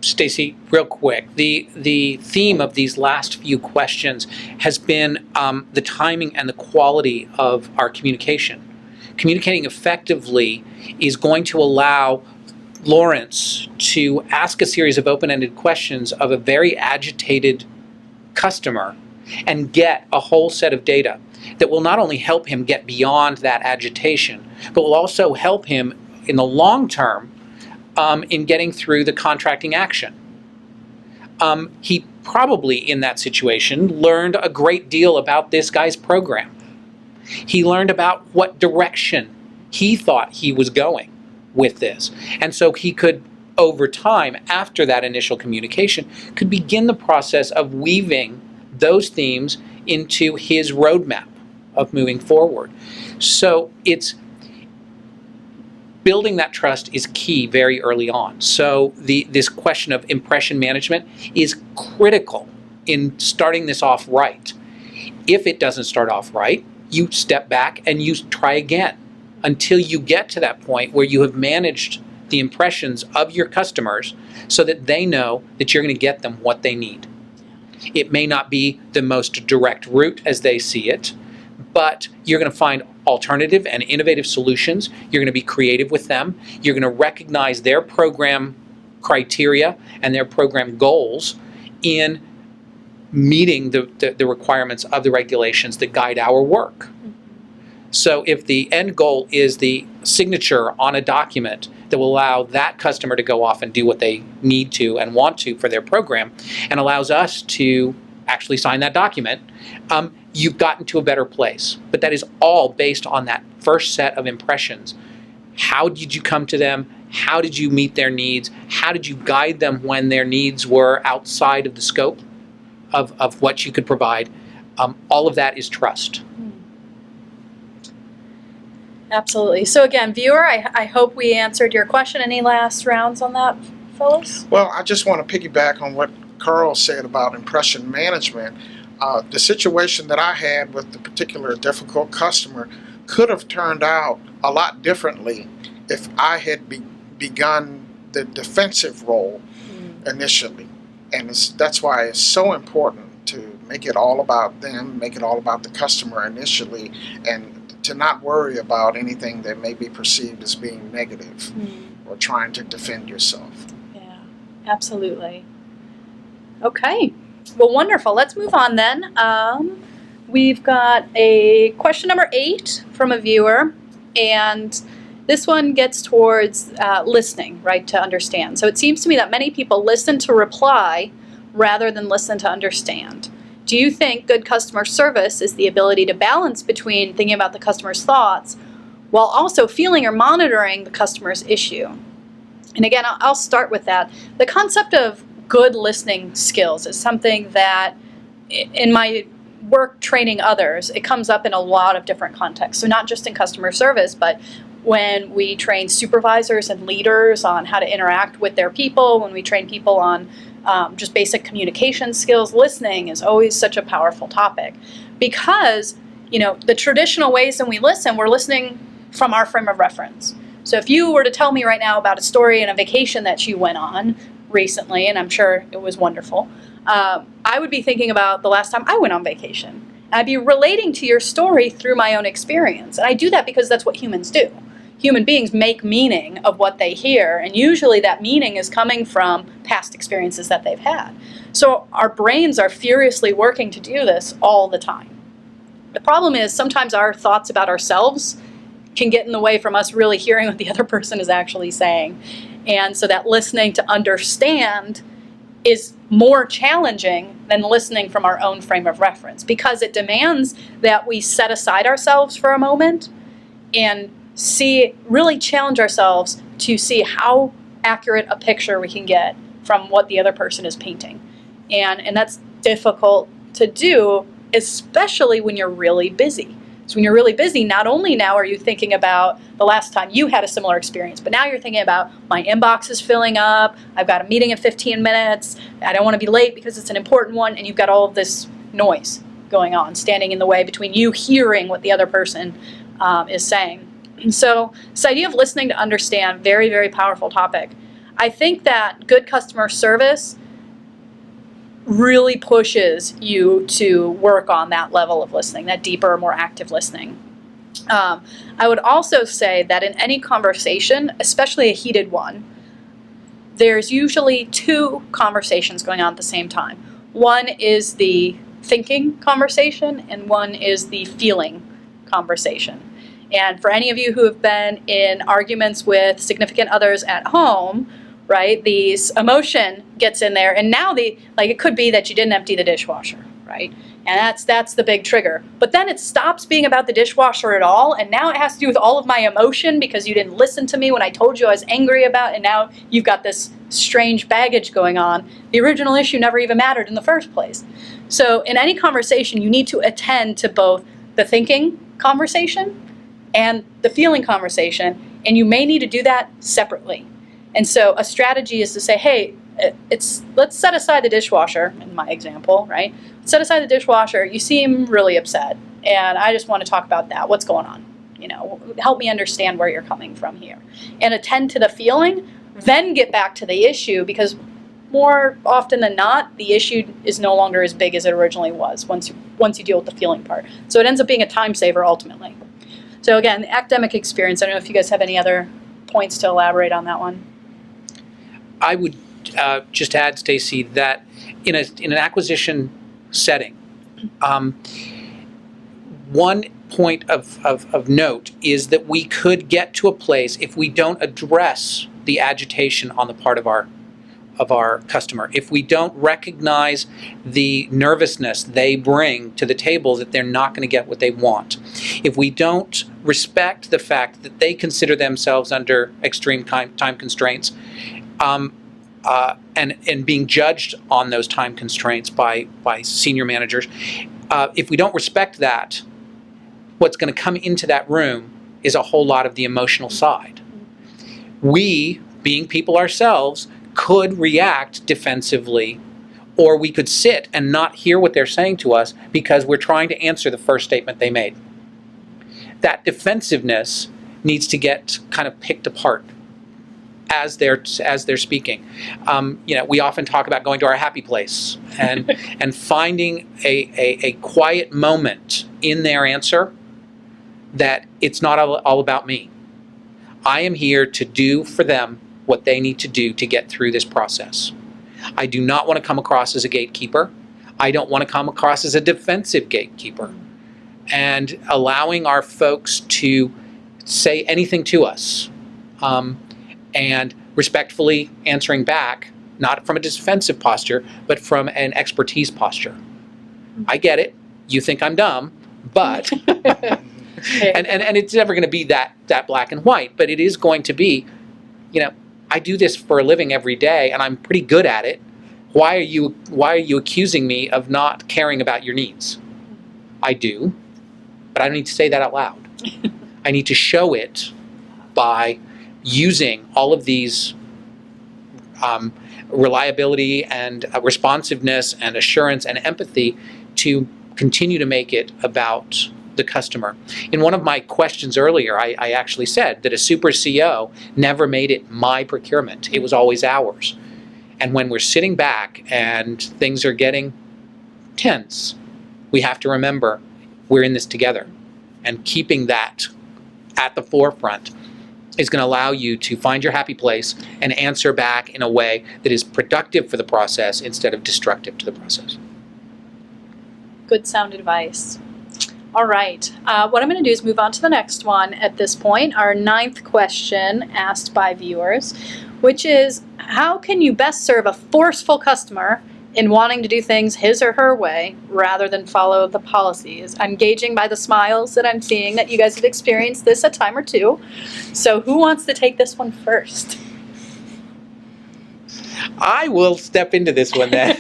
Stacy, real quick, the theme of these last few questions has been the timing and the quality of our communication. Communicating effectively is going to allow Lawrence to ask a series of open-ended questions of a very agitated customer and get a whole set of data that will not only help him get beyond that agitation, but will also help him in the long term in getting through the contracting action. He probably, in that situation, learned a great deal about this guy's program. He learned about what direction he thought he was going with this. And so he could, over time, after that initial communication, could begin the process of weaving those themes into his roadmap of moving forward. So it's building that trust is key very early on. So this question of impression management is critical in starting this off right. If it doesn't start off right, you step back and you try again until you get to that point where you have managed the impressions of your customers so that they know that you're going to get them what they need. It may not be the most direct route as they see it, but you're going to find alternative and innovative solutions. You're going to be creative with them. You're going to recognize their program criteria and their program goals in meeting the requirements of the regulations that guide our work. So if the end goal is the signature on a document that will allow that customer to go off and do what they need to and want to for their program, and allows us to actually sign that document, you've gotten to a better place. But that is all based on that first set of impressions. How did you come to them? How did you meet their needs? How did you guide them when their needs were outside of the scope of what you could provide? All of that is trust. Absolutely. So again, viewer, I hope we answered your question. Any last rounds on that, Phyllis? Well, I just want to piggyback on what Carl said about impression management. The situation that I had with the particular difficult customer could have turned out a lot differently if I had begun the defensive role initially. And that's why it's so important to make it all about them, make it all about the customer initially, and to not worry about anything that may be perceived as being negative or trying to defend yourself. Yeah, absolutely. Okay. Well, wonderful. Let's move on then. We've got a question number 8 from a viewer, and this one gets towards listening, right, to understand. So it seems to me that many people listen to reply rather than listen to understand. Do you think good customer service is the ability to balance between thinking about the customer's thoughts while also feeling or monitoring the customer's issue? And again, I'll start with that. The concept of good listening skills is something that in my work training others, it comes up in a lot of different contexts. So not just in customer service, but when we train supervisors and leaders on how to interact with their people, when we train people on just basic communication skills, listening is always such a powerful topic because, you know, the traditional ways that we listen, we're listening from our frame of reference. So if you were to tell me right now about a story and a vacation that you went on recently, and I'm sure it was wonderful, I would be thinking about the last time I went on vacation. I'd be relating to your story through my own experience. And I do that because that's what humans do. Human beings make meaning of what they hear, and usually that meaning is coming from past experiences that they've had. So our brains are furiously working to do this all the time. The problem is sometimes our thoughts about ourselves can get in the way from us really hearing what the other person is actually saying. And so that listening to understand is more challenging than listening from our own frame of reference, because it demands that we set aside ourselves for a moment and really challenge ourselves to see how accurate a picture we can get from what the other person is painting. And that's difficult to do, especially when you're really busy. So when you're really busy, not only now are you thinking about the last time you had a similar experience, but now you're thinking about my inbox is filling up, I've got a meeting in 15 minutes, I don't want to be late because it's an important one, and you've got all of this noise going on, standing in the way between you hearing what the other person is saying. And so this idea of listening to understand, very, very powerful topic. I think that good customer service really pushes you to work on that level of listening, that deeper, more active listening. I would also say that in any conversation, especially a heated one, there's usually two conversations going on at the same time. One is the thinking conversation, and one is the feeling conversation. And for any of you who have been in arguments with significant others at home, right, these emotion gets in there, and now it could be that you didn't empty the dishwasher, right? And that's the big trigger. But then it stops being about the dishwasher at all, and now it has to do with all of my emotion because you didn't listen to me when I told you I was angry about, and now you've got this strange baggage going on. The original issue never even mattered in the first place. So in any conversation, you need to attend to both the thinking conversation and the feeling conversation, and you may need to do that separately. And so a strategy is to say, hey, let's set aside the dishwasher, in my example, right? Set aside the dishwasher. You seem really upset, and I just want to talk about that. What's going on? Help me understand where you're coming from here. And attend to the feeling, then get back to the issue, because more often than not, the issue is no longer as big as it originally was once you deal with the feeling part. So it ends up being a time saver ultimately. So again, the academic experience, I don't know if you guys have any other points to elaborate on that one. I would just add, Stacy, that in an acquisition setting, one point of note is that we could get to a place if we don't address the agitation on the part of our customer, if we don't recognize the nervousness they bring to the table, that they're not going to get what they want, if we don't respect the fact that they consider themselves under extreme time constraints, and being judged on those time constraints by senior managers, if we don't respect that, what's going to come into that room is a whole lot of the emotional side. We, being people ourselves, could react defensively, or we could sit and not hear what they're saying to us because we're trying to answer the first statement they made. That defensiveness needs to get kind of picked apart as they're speaking. We often talk about going to our happy place and finding a quiet moment in their answer, that it's not all about me. I am here to do for them what they need to do to get through this process. I do not want to come across as a gatekeeper. I don't want to come across as a defensive gatekeeper. And allowing our folks to say anything to us, and respectfully answering back, not from a defensive posture, but from an expertise posture. I get it. You think I'm dumb, but and it's never going to be that black and white, but it is going to be, I do this for a living every day, and I'm pretty good at it. Why are you accusing me of not caring about your needs? I do, but I don't need to say that out loud. I need to show it by using all of these reliability and responsiveness and assurance and empathy to continue to make it about the customer. In one of my questions earlier, I actually said that a super CO never made it my procurement. It was always ours. And when we're sitting back and things are getting tense, we have to remember we're in this together. And keeping that at the forefront is going to allow you to find your happy place and answer back in a way that is productive for the process instead of destructive to the process. Good sound advice. All right. What I'm going to do is move on to the next one at this point, our 9th question asked by viewers, which is, how can you best serve a forceful customer in wanting to do things his or her way rather than follow the policies? I'm gauging by the smiles that I'm seeing that you guys have experienced this a time or two. So who wants to take this one first? I will step into this one then.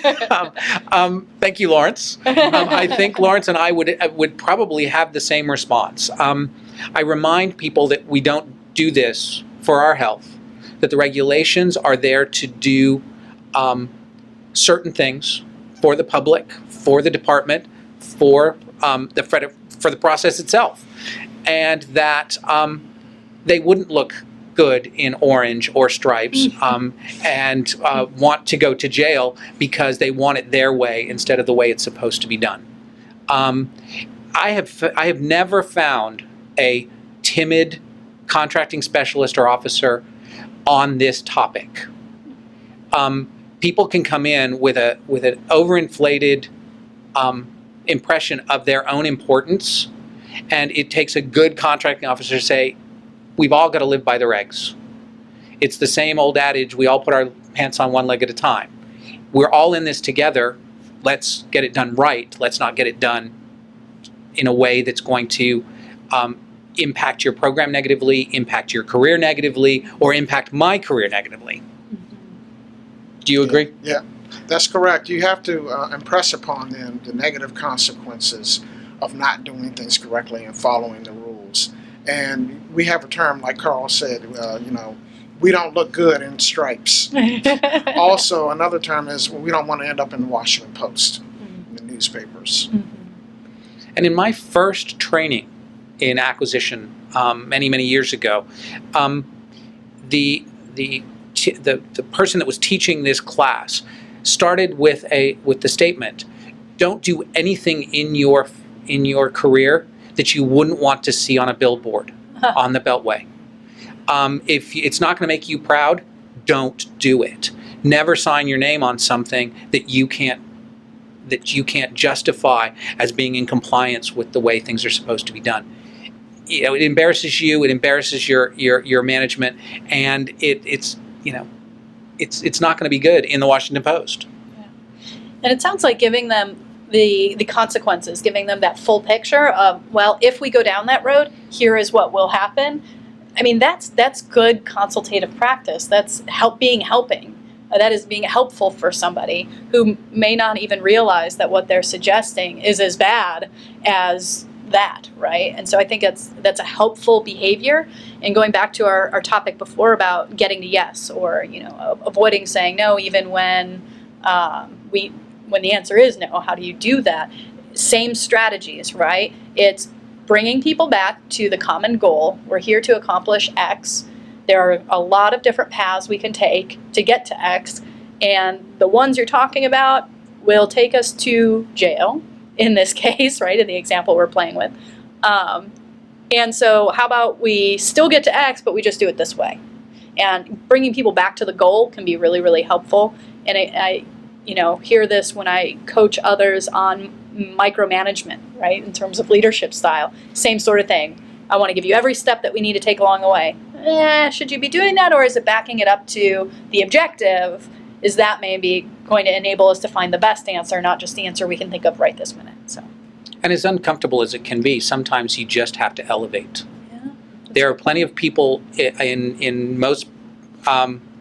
Thank you, Lawrence. I think Lawrence and I would probably have the same response. I remind people that we don't do this for our health, that the regulations are there to do certain things for the public, for the department, for the process itself, and that they wouldn't look good in orange or stripes and want to go to jail because they want it their way instead of the way it's supposed to be done. I have never found a timid contracting specialist or officer on this topic. People can come in with an overinflated impression of their own importance, and it takes a good contracting officer to say, we've all got to live by the regs. It's the same old adage, we all put our pants on one leg at a time. We're all in this together. Let's get it done right. Let's not get it done in a way that's going to impact your program negatively, impact your career negatively, or impact my career negatively. Do you agree? Yeah, that's correct. You have to impress upon them the negative consequences of not doing things correctly and following the rules. And we have a term, like Carl said, we don't look good in stripes. Also, another term is we don't want to end up in the Washington Post, in the newspapers. And in my first training in acquisition many years ago, the person that was teaching this class started with the statement, don't do anything in your career that you wouldn't want to see on a billboard on the Beltway. If it's not going to make you proud, don't do it. Never sign your name on something that you can't justify as being in compliance with the way things are supposed to be done. It embarrasses you, it embarrasses your management, and it's not going to be good in the Washington Post. Yeah. And it sounds like giving them the consequences, giving them that full picture of, well, if we go down that road, here is what will happen. I mean, that's good consultative practice. That's helping. That is being helpful for somebody who may not even realize that what they're suggesting is as bad as that, right? And so I think that's a helpful behavior. And going back to our topic before about getting to yes, or avoiding saying no, even when the answer is no. How do you do that? Same strategies, right? It's bringing people back to the common goal. We're here to accomplish X. There are a lot of different paths we can take to get to X, and the ones you're talking about will take us to jail, in this case, right, in the example we're playing with. And so how about we still get to X, but we just do it this way? And bringing people back to the goal can be really, really helpful. And I hear this when I coach others on micromanagement, right, in terms of leadership style. Same sort of thing. I want to give you every step that we need to take along the way. Should you be doing that, or is it backing it up to the objective? Is that maybe going to enable us to find the best answer, not just the answer we can think of right this minute? So. And as uncomfortable as it can be, sometimes you just have to elevate. Yeah. There are plenty of people in most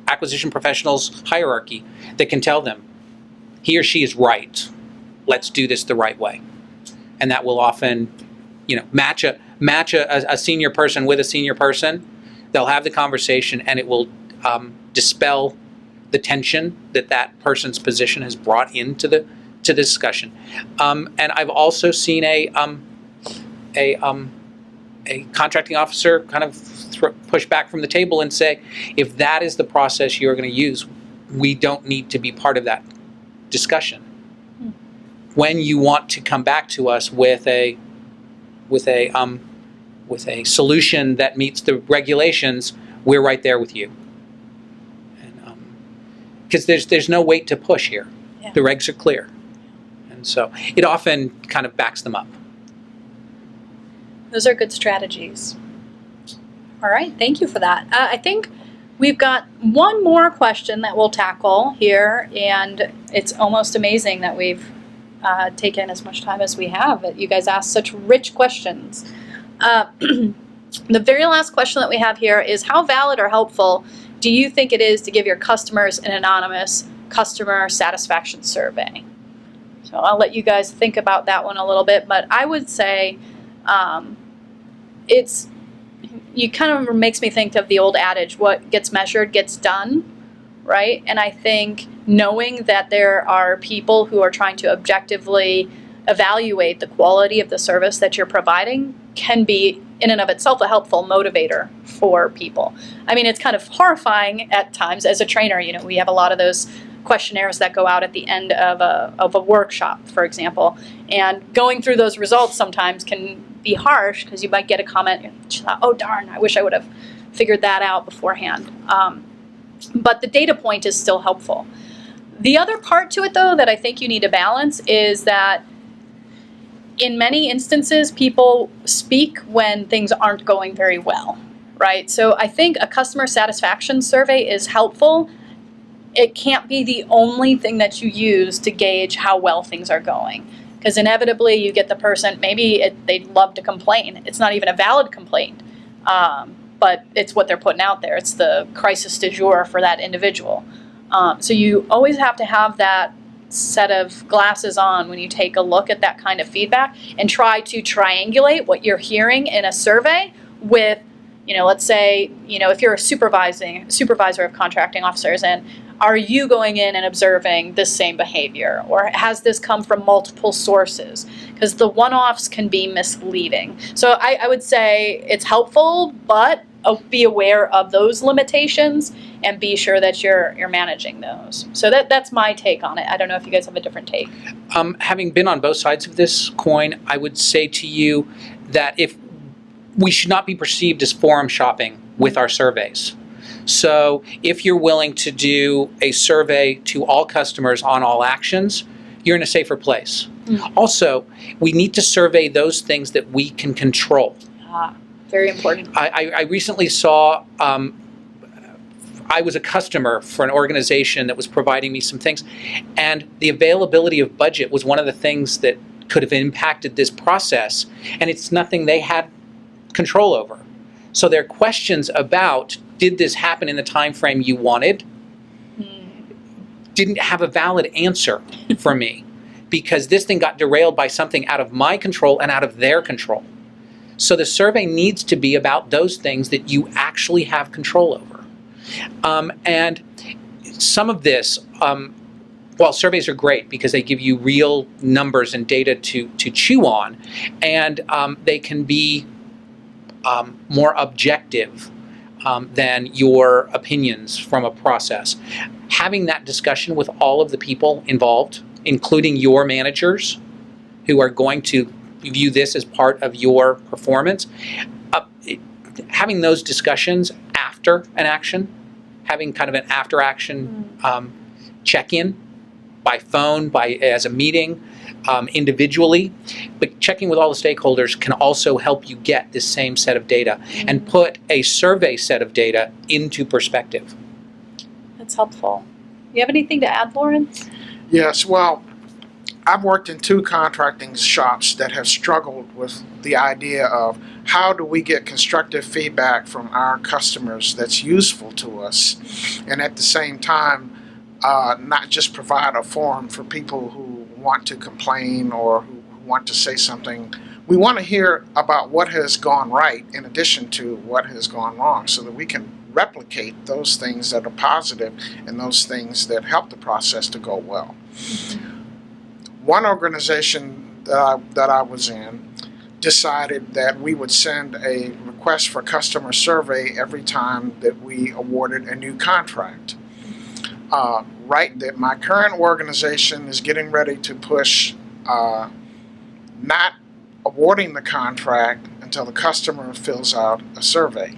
acquisition professionals' hierarchy that can tell them, he or she is right. Let's do this the right way. And that will often, match a senior person with a senior person. They'll have the conversation, and it will dispel the tension that person's position has brought into the discussion. And I've also seen a contracting officer kind of push back from the table and say, if that is the process you're going to use, we don't need to be part of that discussion. When you want to come back to us with a solution that meets the regulations, we're right there with you. Because there's no weight to push here. Yeah. The regs are clear. And so it often kind of backs them up. Those are good strategies. All right, thank you for that. I think we've got one more question that we'll tackle here, and it's almost amazing that we've taken as much time as we have. You guys asked such rich questions. The very last question that we have here is, how valid or helpful do you think it is to give your customers an anonymous customer satisfaction survey? So I'll let you guys think about that one a little bit, but I would say it kind of makes me think of the old adage, what gets measured gets done, right? And I think knowing that there are people who are trying to objectively evaluate the quality of the service that you're providing can be in and of itself a helpful motivator for people. I mean, it's kind of horrifying at times as a trainer. You know, we have a lot of those questionnaires that go out at the end of a workshop, for example, and going through those results sometimes can be harsh because you might get a comment, oh darn, I wish I would have figured that out beforehand. But the data point is still helpful. The other part to it, though, that I think you need to balance is that in many instances, people speak when things aren't going very well, right? So I think a customer satisfaction survey is helpful. It can't be the only thing that you use to gauge how well things are going. Because inevitably you get the person, they'd love to complain. It's not even a valid complaint, but it's what they're putting out there. It's the crisis du jour for that individual. So you always have to have that set of glasses on when you take a look at that kind of feedback and try to triangulate what you're hearing in a survey with, let's say, if you're a supervisor of contracting officers, and are you going in and observing this same behavior, or has this come from multiple sources? Because the one-offs can be misleading. So I would say it's helpful, but be aware of those limitations and be sure that you're managing those. So that's my take on it. I don't know if you guys have a different take. Having been on both sides of this coin, I would say to you that if we should not be perceived as forum shopping with our surveys. So if you're willing to do a survey to all customers on all actions, you're in a safer place. Mm-hmm. Also, we need to survey those things that we can control. Very important. I recently saw, I was a customer for an organization that was providing me some things, and the availability of budget was one of the things that could have impacted this process, and it's nothing they had control over. So there are questions about, did this happen in the time frame you wanted? Didn't have a valid answer for me, because this thing got derailed by something out of my control and out of their control. So the survey needs to be about those things that you actually have control over. And some of this, while surveys are great because they give you real numbers and data to chew on, and they can be more objective than your opinions from a process. Having that discussion with all of the people involved, including your managers, who are going to view this as part of your performance, having those discussions after an action, having kind of an after-action check-in by phone, as a meeting, individually, but checking with all the stakeholders can also help you get this same set of data and put a survey set of data into perspective. That's helpful. You have anything to add, Lauren? Yes, well, I've worked in 2 contracting shops that have struggled with the idea of how do we get constructive feedback from our customers that's useful to us, and at the same time not just provide a forum for people who want to complain or who want to say something. We want to hear about what has gone right in addition to what has gone wrong, so that we can replicate those things that are positive and those things that help the process to go well. One organization that I was in decided that we would send a request for customer survey every time that we awarded a new contract. that my current organization is getting ready to push not awarding the contract until the customer fills out a survey.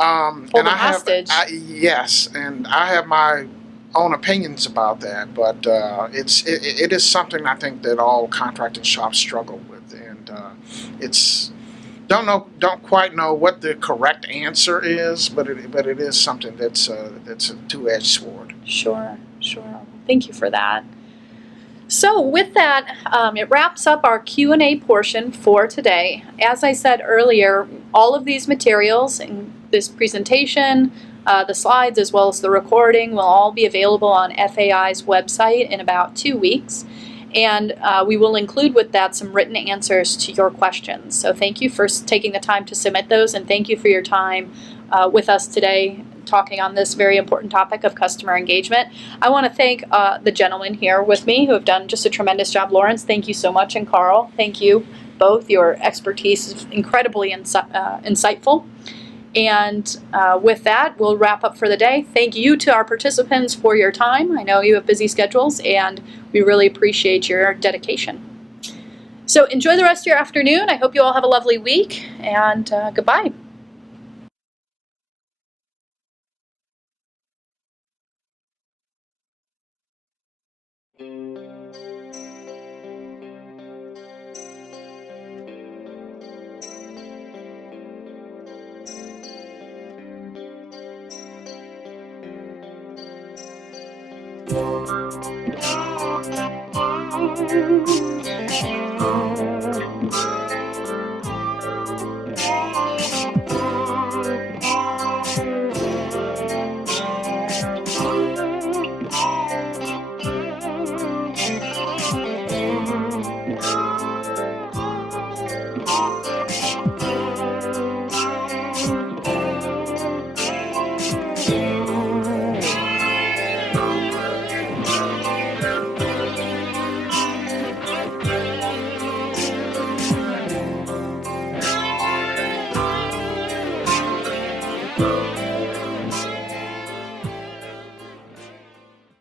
Hold them hostage. Yes, and I have my own opinions about that, but it is something I think that all contracting shops struggle with, and it's don't quite know what the correct answer is, but it is something that's a two-edged sword. Sure. Thank you for that. So with that, it wraps up our Q&A portion for today. As I said earlier, all of these materials in this presentation, the slides, as well as the recording, will all be available on FAI's website in about 2 weeks. And we will include with that some written answers to your questions. So thank you for taking the time to submit those, and thank you for your time with us today talking on this very important topic of customer engagement. I want to thank the gentlemen here with me who have done just a tremendous job. Lawrence, thank you so much, and Carl, thank you both. Your expertise is incredibly insightful. And with that, we'll wrap up for the day. Thank you to our participants for your time. I know you have busy schedules, and we really appreciate your dedication. So enjoy the rest of your afternoon. I hope you all have a lovely week, and goodbye.